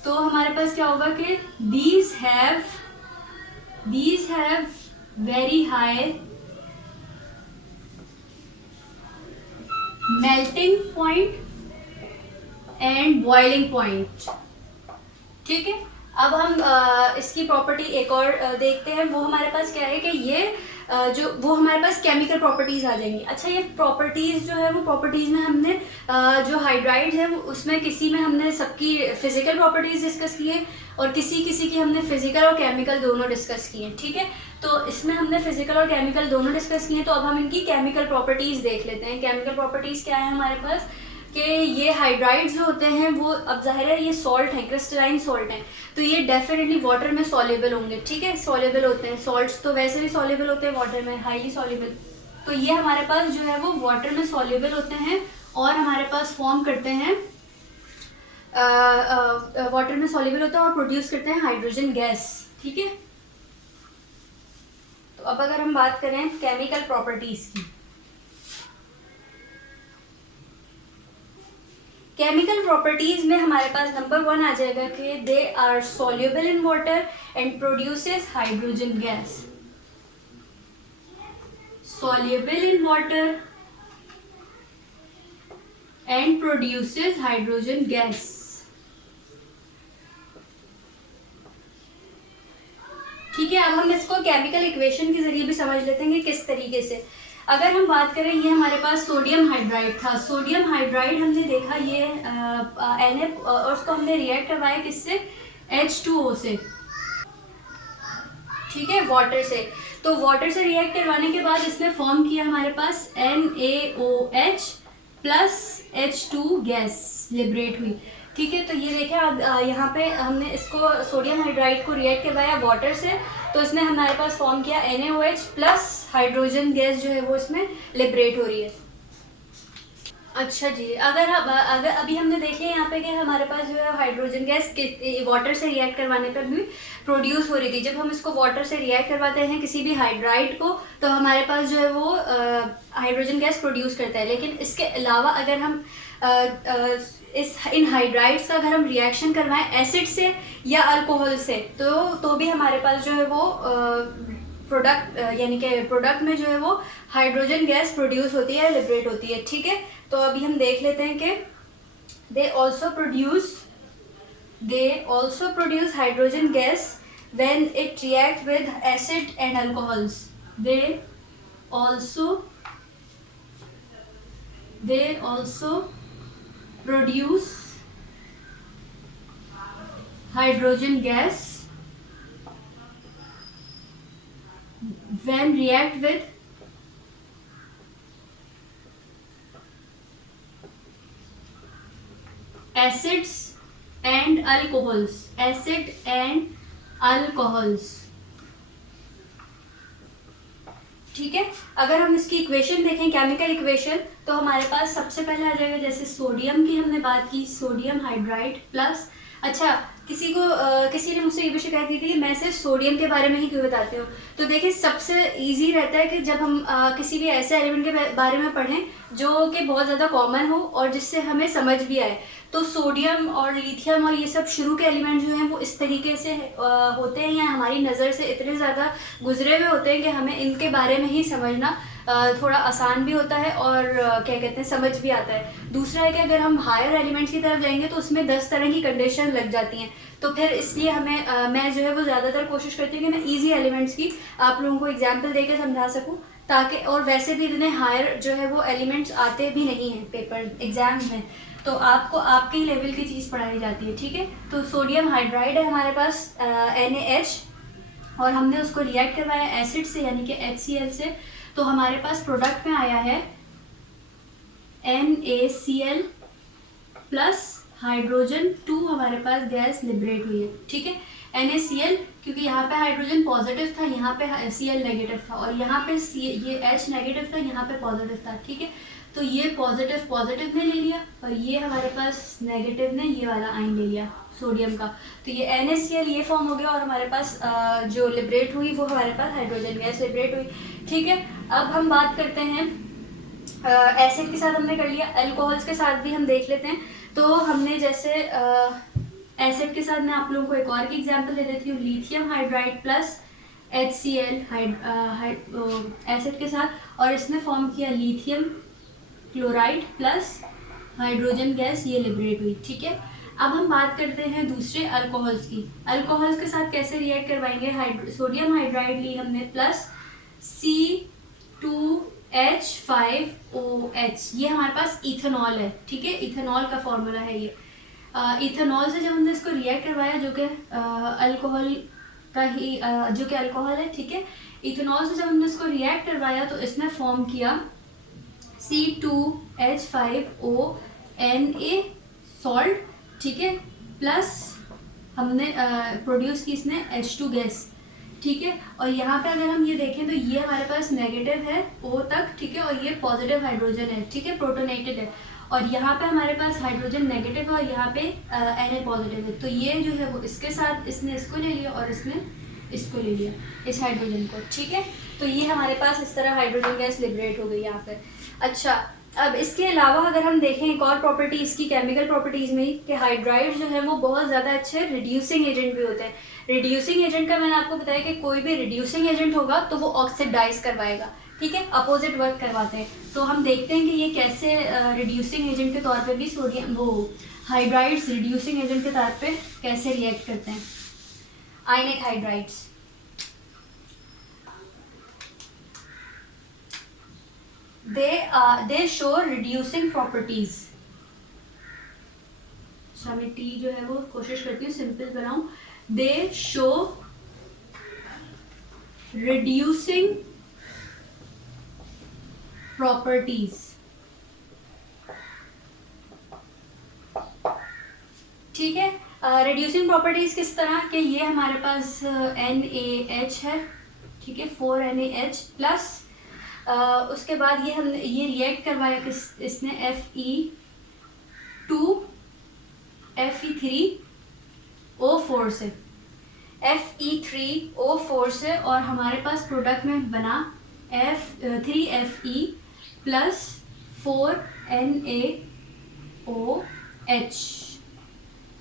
तो हमारे पास क्या होगा कि these have very high melting point and boiling point. ठीक है, अब हम इसकी प्रॉपर्टी एक और देखते हैं। वो हमारे पास क्या है कि ये वो हमारे पास केमिकल प्रॉपर्टीज़ आ जाएंगी। अच्छा, ये प्रॉपर्टीज़ जो है वो प्रॉपर्टीज़ में हमने जो हाइड्राइड है उसमें किसी में हमने सबकी फिजिकल प्रॉपर्टीज़ डिस्कस की है और किसी की हमने फिजिकल और केमिकल दोनों डिस्कस किए हैं। ठीक है, तो इसमें हमने फिजिकल और केमिकल दोनों डिस्कस किए हैं। तो अब हम इनकी केमिकल प्रॉपर्टीज़ देख लेते हैं। केमिकल प्रॉपर्टीज़ क्या है हमारे पास कि ये हाइड्राइड्स जो होते हैं वो, अब जाहिर है ये सॉल्ट हैं, क्रिस्टलाइन सॉल्ट हैं, तो ये डेफिनेटली वाटर में सॉल्युबल होंगे। ठीक है, सॉल्युबल होते हैं, सॉल्ट्स तो वैसे भी सॉल्युबल होते हैं वाटर में, हाईली सॉल्युबल। तो ये हमारे पास जो है वो वाटर में सॉल्युबल होते हैं और हमारे पास फॉर्म करते हैं, वाटर में सॉल्युबल होता है और प्रोड्यूस करते हैं हाइड्रोजन गैस। ठीक है। तो अब अगर हम बात करें केमिकल प्रॉपर्टीज की, केमिकल प्रॉपर्टीज में हमारे पास नंबर 1 आ जाएगा कि they are soluble in water and produces hydrogen gas. Soluble in water and produces hydrogen gas. ठीक है, अब हम इसको केमिकल इक्वेशन के जरिए भी समझ लेते हैं कि किस तरीके से। अगर हम बात करें, ये हमारे पास सोडियम हाइड्राइड था। सोडियम हाइड्राइड हमने देखा ये Na और उसको हमने रिएक्ट करवाया किससे, H2O से, ठीक है, वाटर से। तो वाटर से रिएक्ट करवाने के बाद इसने फॉर्म किया हमारे पास NaOH plus H2 gas liberate हुई। ठीक है, तो ये देखें अब यहाँ पे हमने इसको सोडियम हाइड्राइड को रिएक्ट करवाया वाटर से, तो इसने हमारे पास फॉर्म किया NaOH प्लस हाइड्रोजन गैस जो है वो इसमें लिबरेट हो रही है। अच्छा जी, अगर अभी हमने देखे यहाँ पे कि हमारे पास जो है हाइड्रोजन गैस वाटर से रिएक्ट करवाने पर भी प्रोड्यूस हो रही थी। जब हम इसको वाटर से रिएक्ट करवाते हैं किसी भी हाइड्राइड को, तो हमारे पास जो है वो हाइड्रोजन गैस प्रोड्यूस करता है। लेकिन इसके अलावा अगर हम इन हाइड्राइड्स का अगर हम रिएक्शन करवाएं एसिड से या अल्कोहल से, तो भी हमारे पास जो है वो प्रोडक्ट यानी कि प्रोडक्ट में जो है वो हाइड्रोजन गैस प्रोड्यूस होती है, लिबरेट होती है। ठीक है, तो अभी हम देख लेते हैं कि they also produce hydrogen gas when it react with acid and alcohols. They also produce hydrogen gas when react with acids and alcohols, ठीक है। अगर हम इसकी इक्वेशन देखें, केमिकल इक्वेशन, तो हमारे पास सबसे पहले आ जाएगा, जैसे सोडियम की हमने बात की, सोडियम हाइड्राइड प्लस, अच्छा किसी ने मुझसे ये भी शिकायत की थी कि मैं सिर्फ सोडियम के बारे में ही क्यों बताती हूँ। तो देखिए, सबसे इजी रहता है कि जब हम किसी भी ऐसे एलिमेंट के बारे में पढ़ें जो कि बहुत ज़्यादा कॉमन हो और जिससे हमें समझ भी आए। तो सोडियम और लिथियम और ये सब शुरू के एलिमेंट जो हैं वो इस तरीके से होते हैं या हमारी नज़र से इतने ज़्यादा गुजरे हुए होते हैं कि हमें इनके बारे में ही समझना थोड़ा आसान भी होता है और क्या कहते हैं, समझ भी आता है। दूसरा है कि अगर हम हायर एलिमेंट्स की तरफ जाएंगे तो उसमें 10 तरह की कंडीशन लग जाती हैं। तो फिर इसलिए मैं जो है वो ज़्यादातर कोशिश करती हूँ कि मैं इजी एलिमेंट्स की आप लोगों को एग्जाम्पल देकर समझा सकूँ, ताकि, और वैसे भी इतने हायर जो है वो एलिमेंट्स आते भी नहीं हैं पेपर एग्जाम में, तो आपको आपके ही लेवल की चीज़ पढ़ाई जाती है। ठीक है, तो सोडियम हाइड्राइड है हमारे पास NaH, और हमने उसको रिएक्ट करवाया एसिड से यानी कि HCl से, तो हमारे पास प्रोडक्ट में आया है NaCl प्लस हाइड्रोजन 2 हमारे पास गैस लिबरेट हुई है। ठीक है, NaCl क्योंकि यहाँ पे हाइड्रोजन पॉजिटिव था, यहाँ पे Cl नेगेटिव था, और यहाँ पे ये H नेगेटिव था, यहाँ पे पॉजिटिव था। ठीक है, तो ये पॉजिटिव ने ले लिया और ये हमारे पास नेगेटिव ने ये वाला आयन ले लिया सोडियम का, तो ये NaCl ये फॉर्म हो गया और हमारे पास जो लिबरेट हुई वो हमारे पास हाइड्रोजन गैस लिबरेट हुई। ठीक है, अब हम बात करते हैं एसिड के साथ हमने कर लिया, अल्कोहल्स के साथ भी हम देख लेते हैं। तो हमने जैसे एसिड के साथ मैं आप लोगों को एक और की एग्जांपल दे देती हूँ, lithium hydride plus HCl acid के साथ, और इसने फॉर्म किया lithium chloride plus hydrogen gas, ये लिबरेट हुई। ठीक है, अब हम बात करते हैं दूसरे अल्कोहल्स की। अल्कोहल्स के साथ कैसे रिएक्ट करवाएंगे, सोडियम हाइड्राइड ली हमने प्लस C2H5OH, ये हमारे पास इथेनॉल है। ठीक है, इथेनॉल का फॉर्मूला है ये। इथेनॉल से जब हमने इसको रिएक्ट करवाया जो कि अल्कोहल का ही जो कि अल्कोहल है, ठीक है, इथेनॉल से जब हमने इसको रिएक्ट करवाया तो इसने फॉर्म किया C2H5ONA सॉल्ट, ठीक है, प्लस हमने प्रोड्यूस की इसने H2 गैस। ठीक है, और यहाँ पे अगर हम ये देखें तो ये हमारे पास नेगेटिव है O तक, ठीक है, और ये पॉजिटिव हाइड्रोजन है, ठीक है, प्रोटोनेटेड है, और यहाँ पे हमारे पास हाइड्रोजन नेगेटिव है और यहाँ पे Na पॉजिटिव है। तो ये जो है वो इसके साथ इसने इसको ले लिया और इसने इसको ले लिया, इस हाइड्रोजन को, ठीक है। तो ये हमारे पास इस तरह हाइड्रोजन गैस लिबरेट हो गई यहाँ पर। अच्छा, अब इसके अलावा अगर हम देखें एक और प्रॉपर्टी इसकी केमिकल प्रॉपर्टीज़ में, कि हाइड्राइड जो है वो बहुत ज़्यादा अच्छे रिड्यूसिंग एजेंट भी होते हैं। रिड्यूसिंग एजेंट का मैंने आपको बताया कि कोई भी रिड्यूसिंग एजेंट होगा तो वो ऑक्सीडाइज करवाएगा, ठीक है, अपोजिट वर्क करवाते हैं। तो हम देखते हैं कि ये कैसे रिड्यूसिंग एजेंट के तौर पे भी सोडियम वो हाइड्राइड्स रिड्यूसिंग एजेंट के तौर पे कैसे रिएक्ट करते हैं। आयनिक hydrides, they show reducing properties। अच्छा, मैं टी जो है वो कोशिश करती हूँ सिंपल बनाऊं। they show reducing properties, ठीक है। रिड्यूसिंग प्रॉपर्टीज किस तरह के, ये हमारे पास NaH है, ठीक है, 4NaH प्लस उसके बाद ये हमने ये रिएक्ट करवाया किस इसने Fe3O4 से, Fe3O4 से, और हमारे पास प्रोडक्ट में बना 3Fe प्लस 4NaOH,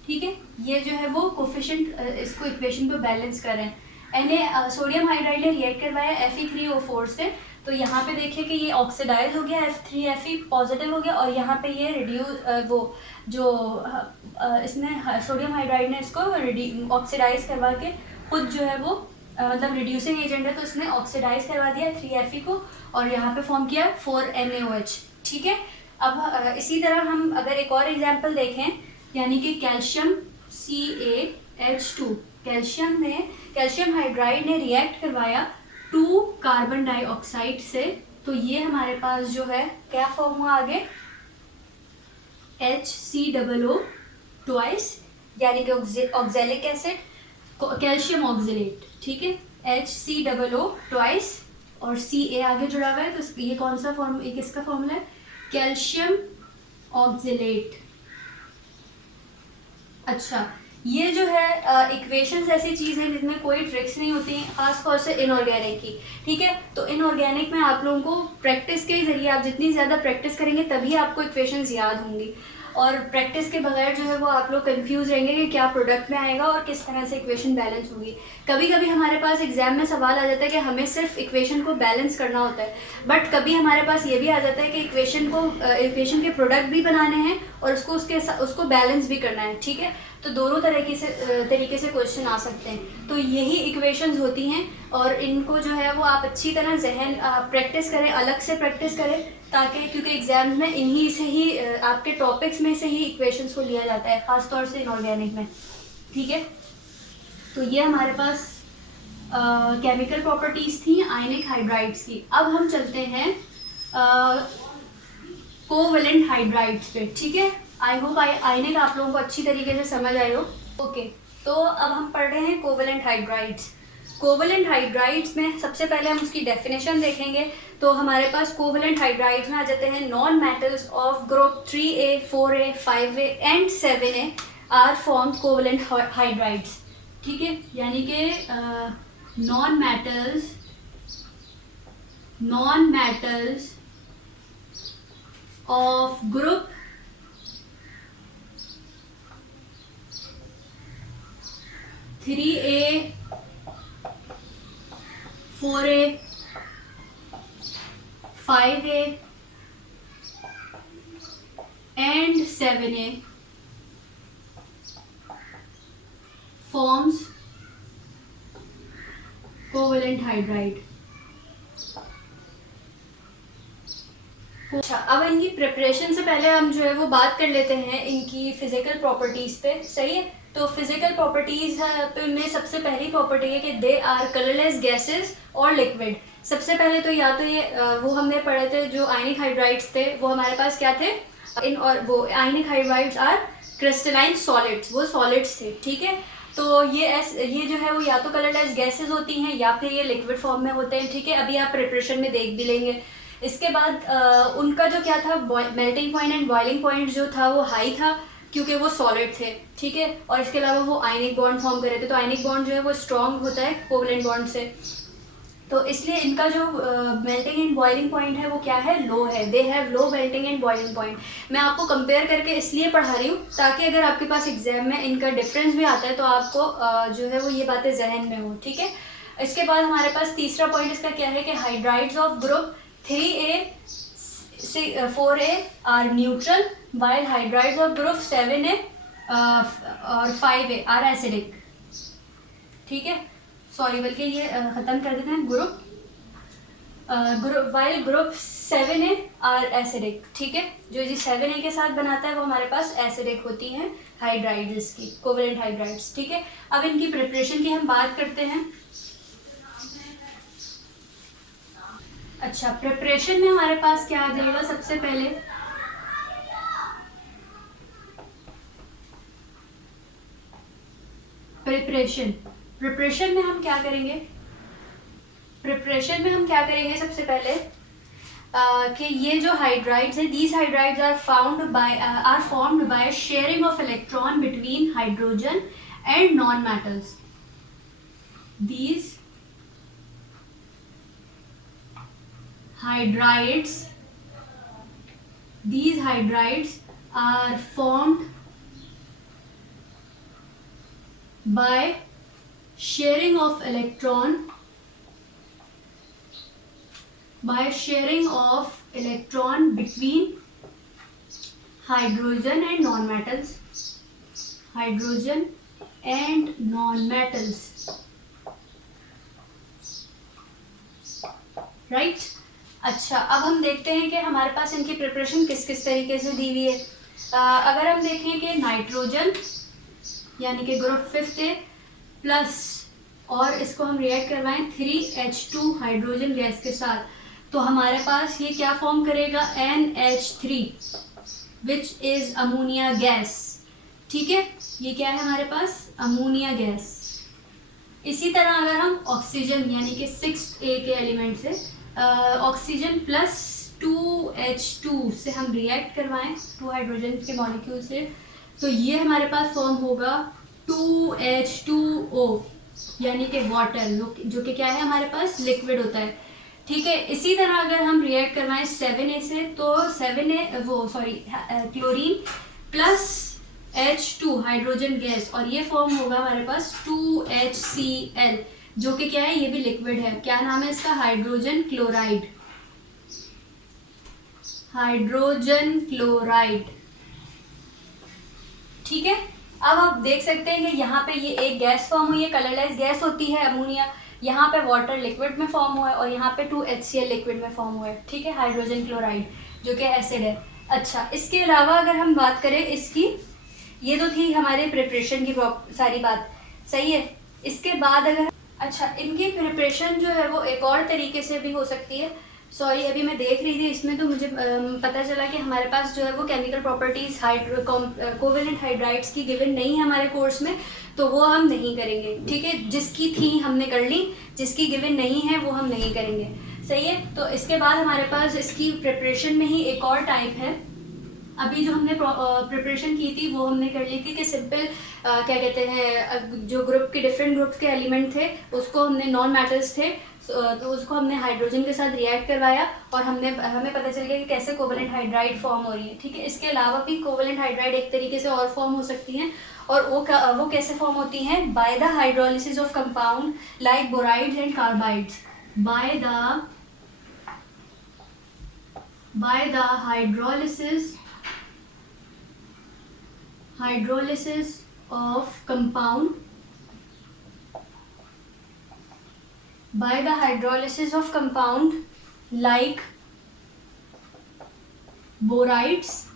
ठीक है। ये जो है वो कोफिशिएंट इसको इक्वेशन को बैलेंस कर रहे हैं। सोडियम हाइड्राइड ने रिएक्ट करवाया Fe3O4 से, तो यहाँ पे देखिए कि ये ऑक्सीडाइज हो गया, F3Fe पॉजिटिव हो गया, और यहाँ पे ये वो जो इसने सोडियम हाइड्राइड ने इसको ऑक्सीडाइज करवा के खुद जो है वो मतलब रिड्यूसिंग एजेंट है, तो इसने ऑक्सीडाइज करवा दिया 3Fe को, और यहाँ पे फॉर्म किया 4NaOH, ठीक है। अब इसी तरह हम अगर एक और एग्जाम्पल देखें, यानी कि कैल्शियम CaH2, कैल्शियम हाइड्राइड ने रिएक्ट करवाया 2 कार्बन डाइऑक्साइड से, तो ये हमारे पास जो है क्या फॉर्म हुआ आगे, HCOO ट्वाइस, यानी कि ऑक्जेलिक एसिड, कैल्शियम ऑक्जेलेट, ठीक है, HCOO ट्वाइस और Ca आगे जुड़ा हुआ है, तो ये कौन सा फॉर्म, ये किसका फॉर्मूला है, कैल्शियम ऑक्जेलेट। अच्छा, ये जो है इक्वेशंस ऐसी चीज़ है जिसमें कोई ट्रिक्स नहीं होती हैं, खासतौर से इनऑर्गेनिक की, ठीक है। तो इनऑर्गेनिक में आप लोगों को प्रैक्टिस के ज़रिए, आप जितनी ज़्यादा प्रैक्टिस करेंगे तभी आपको इक्वेशंस याद होंगी, और प्रैक्टिस के बगैर जो है वो आप लोग कंफ्यूज रहेंगे कि क्या प्रोडक्ट में आएगा और किस तरह से इक्वेशन बैलेंस होगी। कभी कभी हमारे पास एग्जाम में सवाल आ जाता है कि हमें सिर्फ इक्वेशन को बैलेंस करना होता है, बट कभी हमारे पास ये भी आ जाता है कि इक्वेशन के प्रोडक्ट भी बनाने हैं और उसको बैलेंस भी करना है, ठीक है। तो दोनों तरीके से क्वेश्चन आ सकते हैं। तो यही इक्वेशंस होती हैं, और इनको जो है वो आप अच्छी तरह जहन प्रैक्टिस करें, अलग से प्रैक्टिस करें, ताकि क्योंकि एग्जाम्स में इन्हीं से ही आपके टॉपिक्स में से ही इक्वेशंस को लिया जाता है, ख़ासतौर से इनऑर्गेनिक में, ठीक है। तो ये हमारे पास केमिकल प्रॉपर्टीज़ थी आयनिक हाइड्राइड्स की। अब हम चलते हैं कोवैलेंट हाइड्राइड्स पे, ठीक है। आई होप आयनिक आप लोगों को अच्छी तरीके से समझ आए हो। ओके, तो अब हम पढ़ रहे हैं कोवैलेंट हाइड्राइड्स। कोवैलेंट हाइड्राइड्स में सबसे पहले हम उसकी डेफिनेशन देखेंगे। तो हमारे पास कोवैलेंट हाइड्राइड्स में आ जाते हैं, non metals of group 3A, 4A, 5A and 7A are form covalent hydrides, ठीक है। यानी कि non metals of group 3A, 4A, 5A and 7A forms covalent hydride. अच्छा, अब इनकी प्रिपरेशन से पहले हम जो है वो बात कर लेते हैं इनकी फिजिकल प्रॉपर्टीज़ पे, सही है। तो फिजिकल प्रॉपर्टीज़ में सबसे पहली प्रॉपर्टी है कि दे आर कलरलेस गैसेस और लिक्विड। सबसे पहले तो या तो ये वो हमने पढ़े थे जो आयनिक हाइड्राइड्स थे, वो हमारे पास क्या थे, वो आयनिक हाइड्राइड्स आर क्रिस्टलाइन सॉलिड्स, वो सॉलिड्स थे, ठीक है। तो ये जो है वो या तो कलरलेस गैसेस होती हैं या फिर ये लिक्विड फॉर्म में होते हैं, ठीक है। अभी आप प्रिपरेशन में देख भी लेंगे। इसके बाद उनका जो क्या था, melting point and boiling point जो था वो हाई था, क्योंकि वो सॉलिड थे, ठीक है। और इसके अलावा वो आयनिक बॉन्ड फॉर्म कर रहे थे, तो आयनिक बॉन्ड जो है वो स्ट्रॉन्ग होता है कोवलेंट बॉन्ड से, तो इसलिए इनका जो मेल्टिंग एंड बॉइलिंग पॉइंट है वो क्या है, लो है। They have low melting and boiling point. मैं आपको कंपेयर करके इसलिए पढ़ा रही हूँ ताकि अगर आपके पास एग्जाम में इनका डिफरेंस भी आता है तो आपको जो है वो ये बातें जहन में हो, ठीक है। इसके बाद हमारे पास तीसरा पॉइंट इसका क्या है कि hydrides of group 3A 4A are neutral while hydrides of group 7A और 5A आर एसिडिक, ठीक है। सॉरी, बल्कि ये ख़त्म कर देते हैं, while group 7A are acidic, ठीक है। जो जी 7A के साथ बनाता है वो हमारे पास एसिडिक होती हैं हाइड्राइड्स की, कोवलेंट हाइड्राइड्स, ठीक है। अब इनकी प्रिपरेशन की हम बात करते हैं। अच्छा, प्रिपरेशन में हमारे पास क्या आ जाएगा, सबसे पहले प्रिपरेशन में हम क्या करेंगे, सबसे पहले कि ये जो हाइड्राइड्स है, these hydrides are formed by sharing of electron between hydrogen and non metals. These hydrides are formed by sharing of electron between hydrogen and non-metals, right। अच्छा, अब हम देखते हैं कि हमारे पास इनकी प्रिपरेशन किस किस तरीके से दी हुई है। अगर हम देखें कि नाइट्रोजन यानी कि ग्रुप 5A प्लस और इसको हम रिएक्ट करवाएं 3H2 हाइड्रोजन गैस के साथ, तो हमारे पास ये क्या फॉर्म करेगा, NH3 which is ammonia gas, ठीक है। ये क्या है हमारे पास, अमोनिया गैस। इसी तरह अगर हम ऑक्सीजन यानी कि 6A के एलिमेंट से ऑक्सीजन प्लस 2H2 से हम रिएक्ट करवाएं 2 हाइड्रोजन के मॉलिक्यूल से, तो ये हमारे पास फॉर्म होगा 2H2O यानी कि वाटर, जो कि क्या है हमारे पास लिक्विड होता है, ठीक है। इसी तरह अगर हम रिएक्ट करवाएं 7A से, तो 7A chlorine plus H2 hydrogen gas, और ये फॉर्म होगा हमारे पास 2HCl, जो कि क्या है, ये भी लिक्विड है। क्या नाम है इसका, हाइड्रोजन क्लोराइड, ठीक है। अब आप देख सकते हैं कि यहाँ पे ये एक गैस फॉर्म हुई है, कलरलेस गैस होती है अमोनिया, यहाँ पे वाटर लिक्विड में फॉर्म हुआ है और यहाँ पे 2HCl लिक्विड में फॉर्म हुआ है, ठीक है, हाइड्रोजन क्लोराइड जो कि एसिड है। अच्छा, इसके अलावा अगर हम बात करें इसकी, ये तो थी हमारे प्रिपरेशन की सारी बात, सही है। इसके बाद अगर इनकी प्रिपरेशन जो है वो एक और तरीके से भी हो सकती है। सॉरी, अभी मैं देख रही थी इसमें, तो मुझे पता चला कि हमारे पास जो है वो केमिकल प्रॉपर्टीज़ कोवेलेंट हाइड्राइड्स की गिवन नहीं है हमारे कोर्स में, तो वो हम नहीं करेंगे, ठीक है। जिसकी थी हमने कर ली, जिसकी गिवन नहीं है वो हम नहीं करेंगे, सही है। तो इसके बाद हमारे पास इसकी प्रिपरेशन में ही एक और टाइप है। अभी जो हमने प्रिपरेशन की थी वो हमने कर ली थी कि सिंपल क्या कहते हैं, जो ग्रुप के डिफरेंट ग्रुप्स के एलिमेंट थे उसको हमने नॉन मेटल्स थे, तो उसको हमने हाइड्रोजन के साथ रिएक्ट करवाया और हमें पता चल गया कि कैसे कोवेलेंट हाइड्राइड फॉर्म हो रही है, ठीक है। इसके अलावा भी कोवेलेंट हाइड्राइड एक तरीके से और फॉर्म हो सकती हैं, और वो कैसे फॉर्म होती हैं, by the hydrolysis of compound like borides and carbides, by the hydrolysis of compound like borides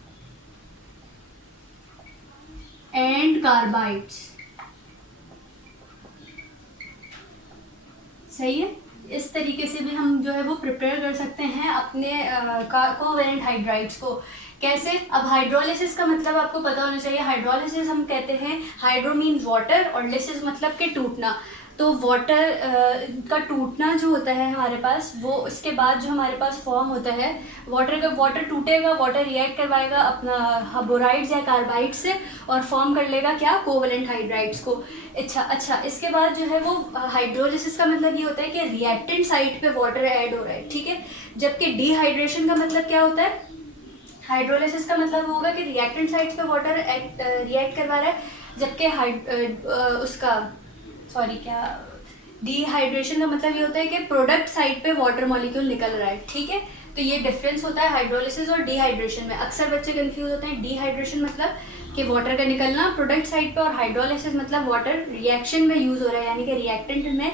and carbides, सही है। इस तरीके से भी हम जो है वो प्रिपेयर कर सकते हैं अपने कोवेलेंट हाइड्राइड्स को। कैसे, अब हाइड्रोलिसिस का मतलब आपको पता होना चाहिए। हाइड्रोलिसिस हम कहते हैं, हाइड्रो मीन वाटर और लिसिस मतलब कि टूटना। तो वाटर का टूटना जो होता है हमारे पास, वो उसके बाद जो हमारे पास फॉर्म होता है वाटर टूटेगा, वाटर रिएक्ट करवाएगा अपना बोराइड्स या कार्बाइड से और फॉर्म कर लेगा क्या, कोवलेंट हाइड्राइड्स को। अच्छा, इसके बाद जो है वो हाइड्रोलिसिस का मतलब ये होता है कि रिएक्टेंट साइड पे वाटर ऐड हो रहा है, ठीक है। जबकि डिहाइड्रेशन का मतलब क्या होता है, हाइड्रोलिसिस का मतलब होगा कि रिएक्टेंट साइड पे वाटर रिएक्ट करवा रहा है, जबकि डिहाइड्रेशन का मतलब ये होता है कि प्रोडक्ट साइड पे वाटर मॉलिक्यूल निकल रहा है, ठीक है। तो ये डिफरेंस होता है हाइड्रोलिसिस और डिहाइड्रेशन में। अक्सर बच्चे कंफ्यूज होते हैं, डिहाइड्रेशन मतलब कि वाटर का निकलना प्रोडक्ट साइड पे, और हाइड्रोलिसिस मतलब वाटर रिएक्शन में यूज़ हो रहा है, यानी कि रिएक्टेंट में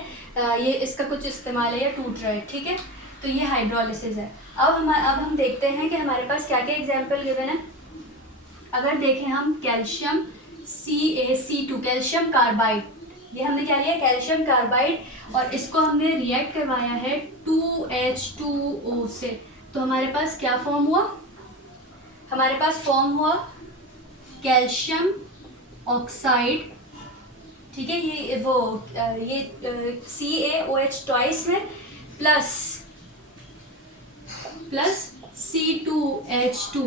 ये इसका कुछ इस्तेमाल है या टूट रहा है, ठीक है। तो ये हाइड्रोलिसिस है। अब हम देखते हैं कि हमारे पास क्या क्या एग्जाम्पल गिवन है। अगर देखें हम कैल्शियम CaC2 कैल्शियम कार्बाइड, ये हमने क्या लिया, कैल्शियम कार्बाइड, और इसको हमने रिएक्ट करवाया है 2H2O से। तो हमारे पास क्या फॉर्म हुआ, हमारे पास फॉर्म हुआ कैल्शियम ऑक्साइड, ठीक है। ये CaOH ट्वाइस में प्लस C2H2,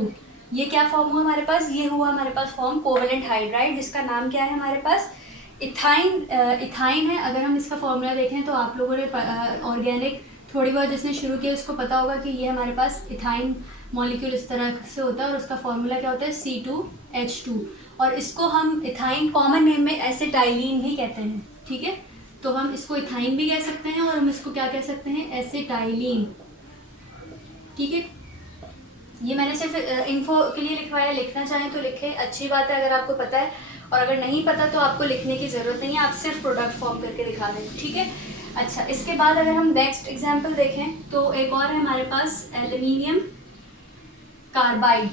ये क्या फॉर्म हुआ हमारे पास, ये हुआ हमारे पास फॉर्म कोवलेंट हाइड्राइड, जिसका नाम क्या है हमारे पास, इथाइन है। अगर हम इसका फॉर्मूला देखें तो आप लोगों ने ऑर्गेनिक थोड़ी बहुत जिसने शुरू किया उसको पता होगा कि ये हमारे पास इथाइन मॉलिक्यूल इस तरह से होता है और उसका फॉर्मूला क्या होता है, C2H2, और इसको हम इथाइन कॉमन नेम में एसिटाइलिन ही कहते हैं, ठीक है। तो हम इसको इथाइन भी कह सकते हैं और हम इसको क्या कह सकते हैं, एसिटाइलिन, ठीक है। ये मैंने सिर्फ इन्फो के लिए लिखवाया, लिखना चाहें तो लिखें, अच्छी बात है अगर आपको पता है, और अगर नहीं पता तो आपको लिखने की ज़रूरत नहीं है, आप सिर्फ प्रोडक्ट फॉर्म करके दिखा दें, ठीक है। अच्छा, इसके बाद अगर हम नेक्स्ट एग्जांपल देखें तो एक और है हमारे पास एल्यूमिनियम कार्बाइड।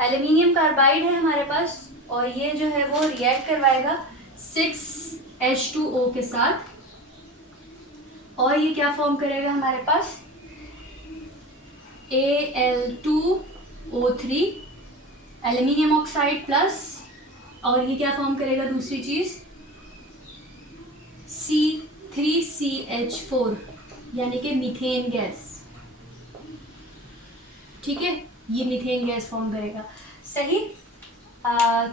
एल्यूमिनियम कार्बाइड है हमारे पास, और ये जो है वो रिएक्ट करवाएगा 6H2O के साथ, और ये क्या फॉर्म करेगा हमारे पास, Al2O3 एल्यूमिनियम ऑक्साइड प्लस, और ये क्या फॉर्म करेगा दूसरी चीज़, C3CH4 यानी कि मीथेन गैस, ठीक है। ये मीथेन गैस फॉर्म करेगा, सही।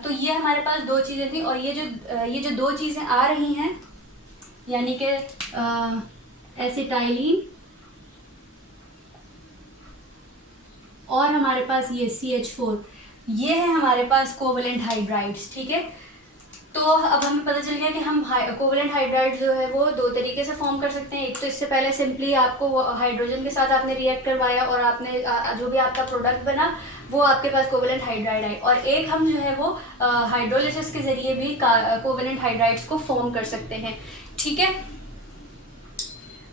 तो ये हमारे पास दो चीज़ें थी, और ये जो दो चीज़ें आ रही हैं यानी कि एसिटाइलिन और हमारे पास ये CH4, ये है हमारे पास कोवलेंट हाइड्राइड्स, ठीक है। तो अब हमें पता चल गया कि हम कोवलेंट हाइड्राइड जो है वो दो तरीके से फॉर्म कर सकते हैं। एक तो इससे पहले सिंपली आपको हाइड्रोजन के साथ आपने रिएक्ट करवाया और आपने जो भी आपका प्रोडक्ट बना वो आपके पास कोवलेंट हाइड्राइड है, और एक हम जो है वो हाइड्रोलिसिस के ज़रिए भी कोवलेंट हाइड्राइड्स को फॉर्म कर सकते हैं, ठीक है।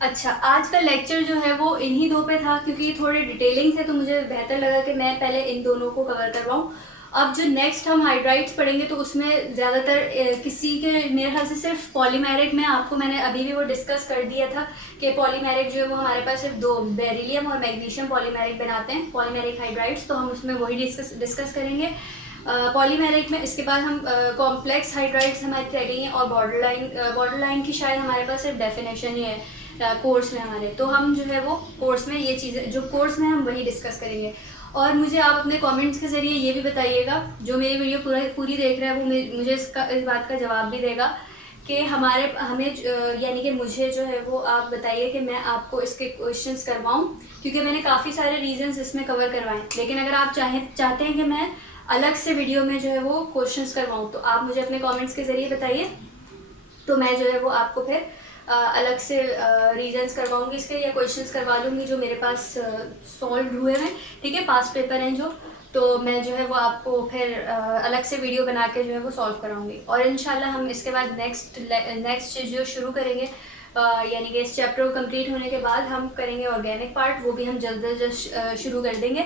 अच्छा, आज का लेक्चर जो है वो इन्हीं दो पे था, क्योंकि ये थोड़े डिटेलिंग थे तो मुझे बेहतर लगा कि मैं पहले इन दोनों को कवर करवाऊँ। अब जो नेक्स्ट हम हाइड्राइड्स पढ़ेंगे तो उसमें ज़्यादातर किसी के मेरे ख्याल से सिर्फ पॉलीमेरिक में, आपको मैंने अभी भी वो डिस्कस कर दिया था कि पॉलीमेरिक जो है वो हमारे पास सिर्फ दो, बेरिलियम और मैग्नीशियम पॉलीमेरिक बनाते हैं, पॉलीमेरिक हाइड्राइड्स, तो हम उसमें वही डिस्कस करेंगे पॉलीमेरिक में। इसके बाद हम कॉम्प्लेक्स हाइड्राइड्स हमारी रह गई हैं, और बॉर्डर लाइन की शायद हमारे पास सिर्फ डेफिनेशन ही है कोर्स में हमारे, तो हम जो है वो कोर्स में ये चीज़ें जो कोर्स में हम वही डिस्कस करेंगे। और मुझे आप अपने कमेंट्स के ज़रिए ये भी बताइएगा, जो मेरी वीडियो पूरी देख रहा है वो मुझे इस बात का जवाब भी देगा कि हमें यानी कि मुझे जो है वो आप बताइए कि मैं आपको इसके क्वेश्चंस करवाऊं, क्योंकि मैंने काफ़ी सारे रीजंस इसमें कवर करवाएं, लेकिन अगर आप चाहते हैं कि मैं अलग से वीडियो में जो है वो क्वेश्चंस करवाऊँ तो आप मुझे अपने कॉमेंट्स के ज़रिए बताइए, तो मैं जो है वो आपको फिर अलग से रीजंस करवाऊंगी इसके, या क्वेश्चंस करवा लूँगी जो मेरे पास सॉल्व हुए हैं, ठीक है, पास्ट पेपर हैं जो, तो मैं जो है वो आपको फिर अलग से वीडियो बना के जो है वो सॉल्व कराऊंगी। और इंशाल्लाह हम इसके बाद नेक्स्ट जो शुरू करेंगे, यानी कि इस चैप्टर को कंप्लीट होने के बाद हम करेंगे ऑर्गेनिक पार्ट, वो भी हम जल्द शुरू कर देंगे।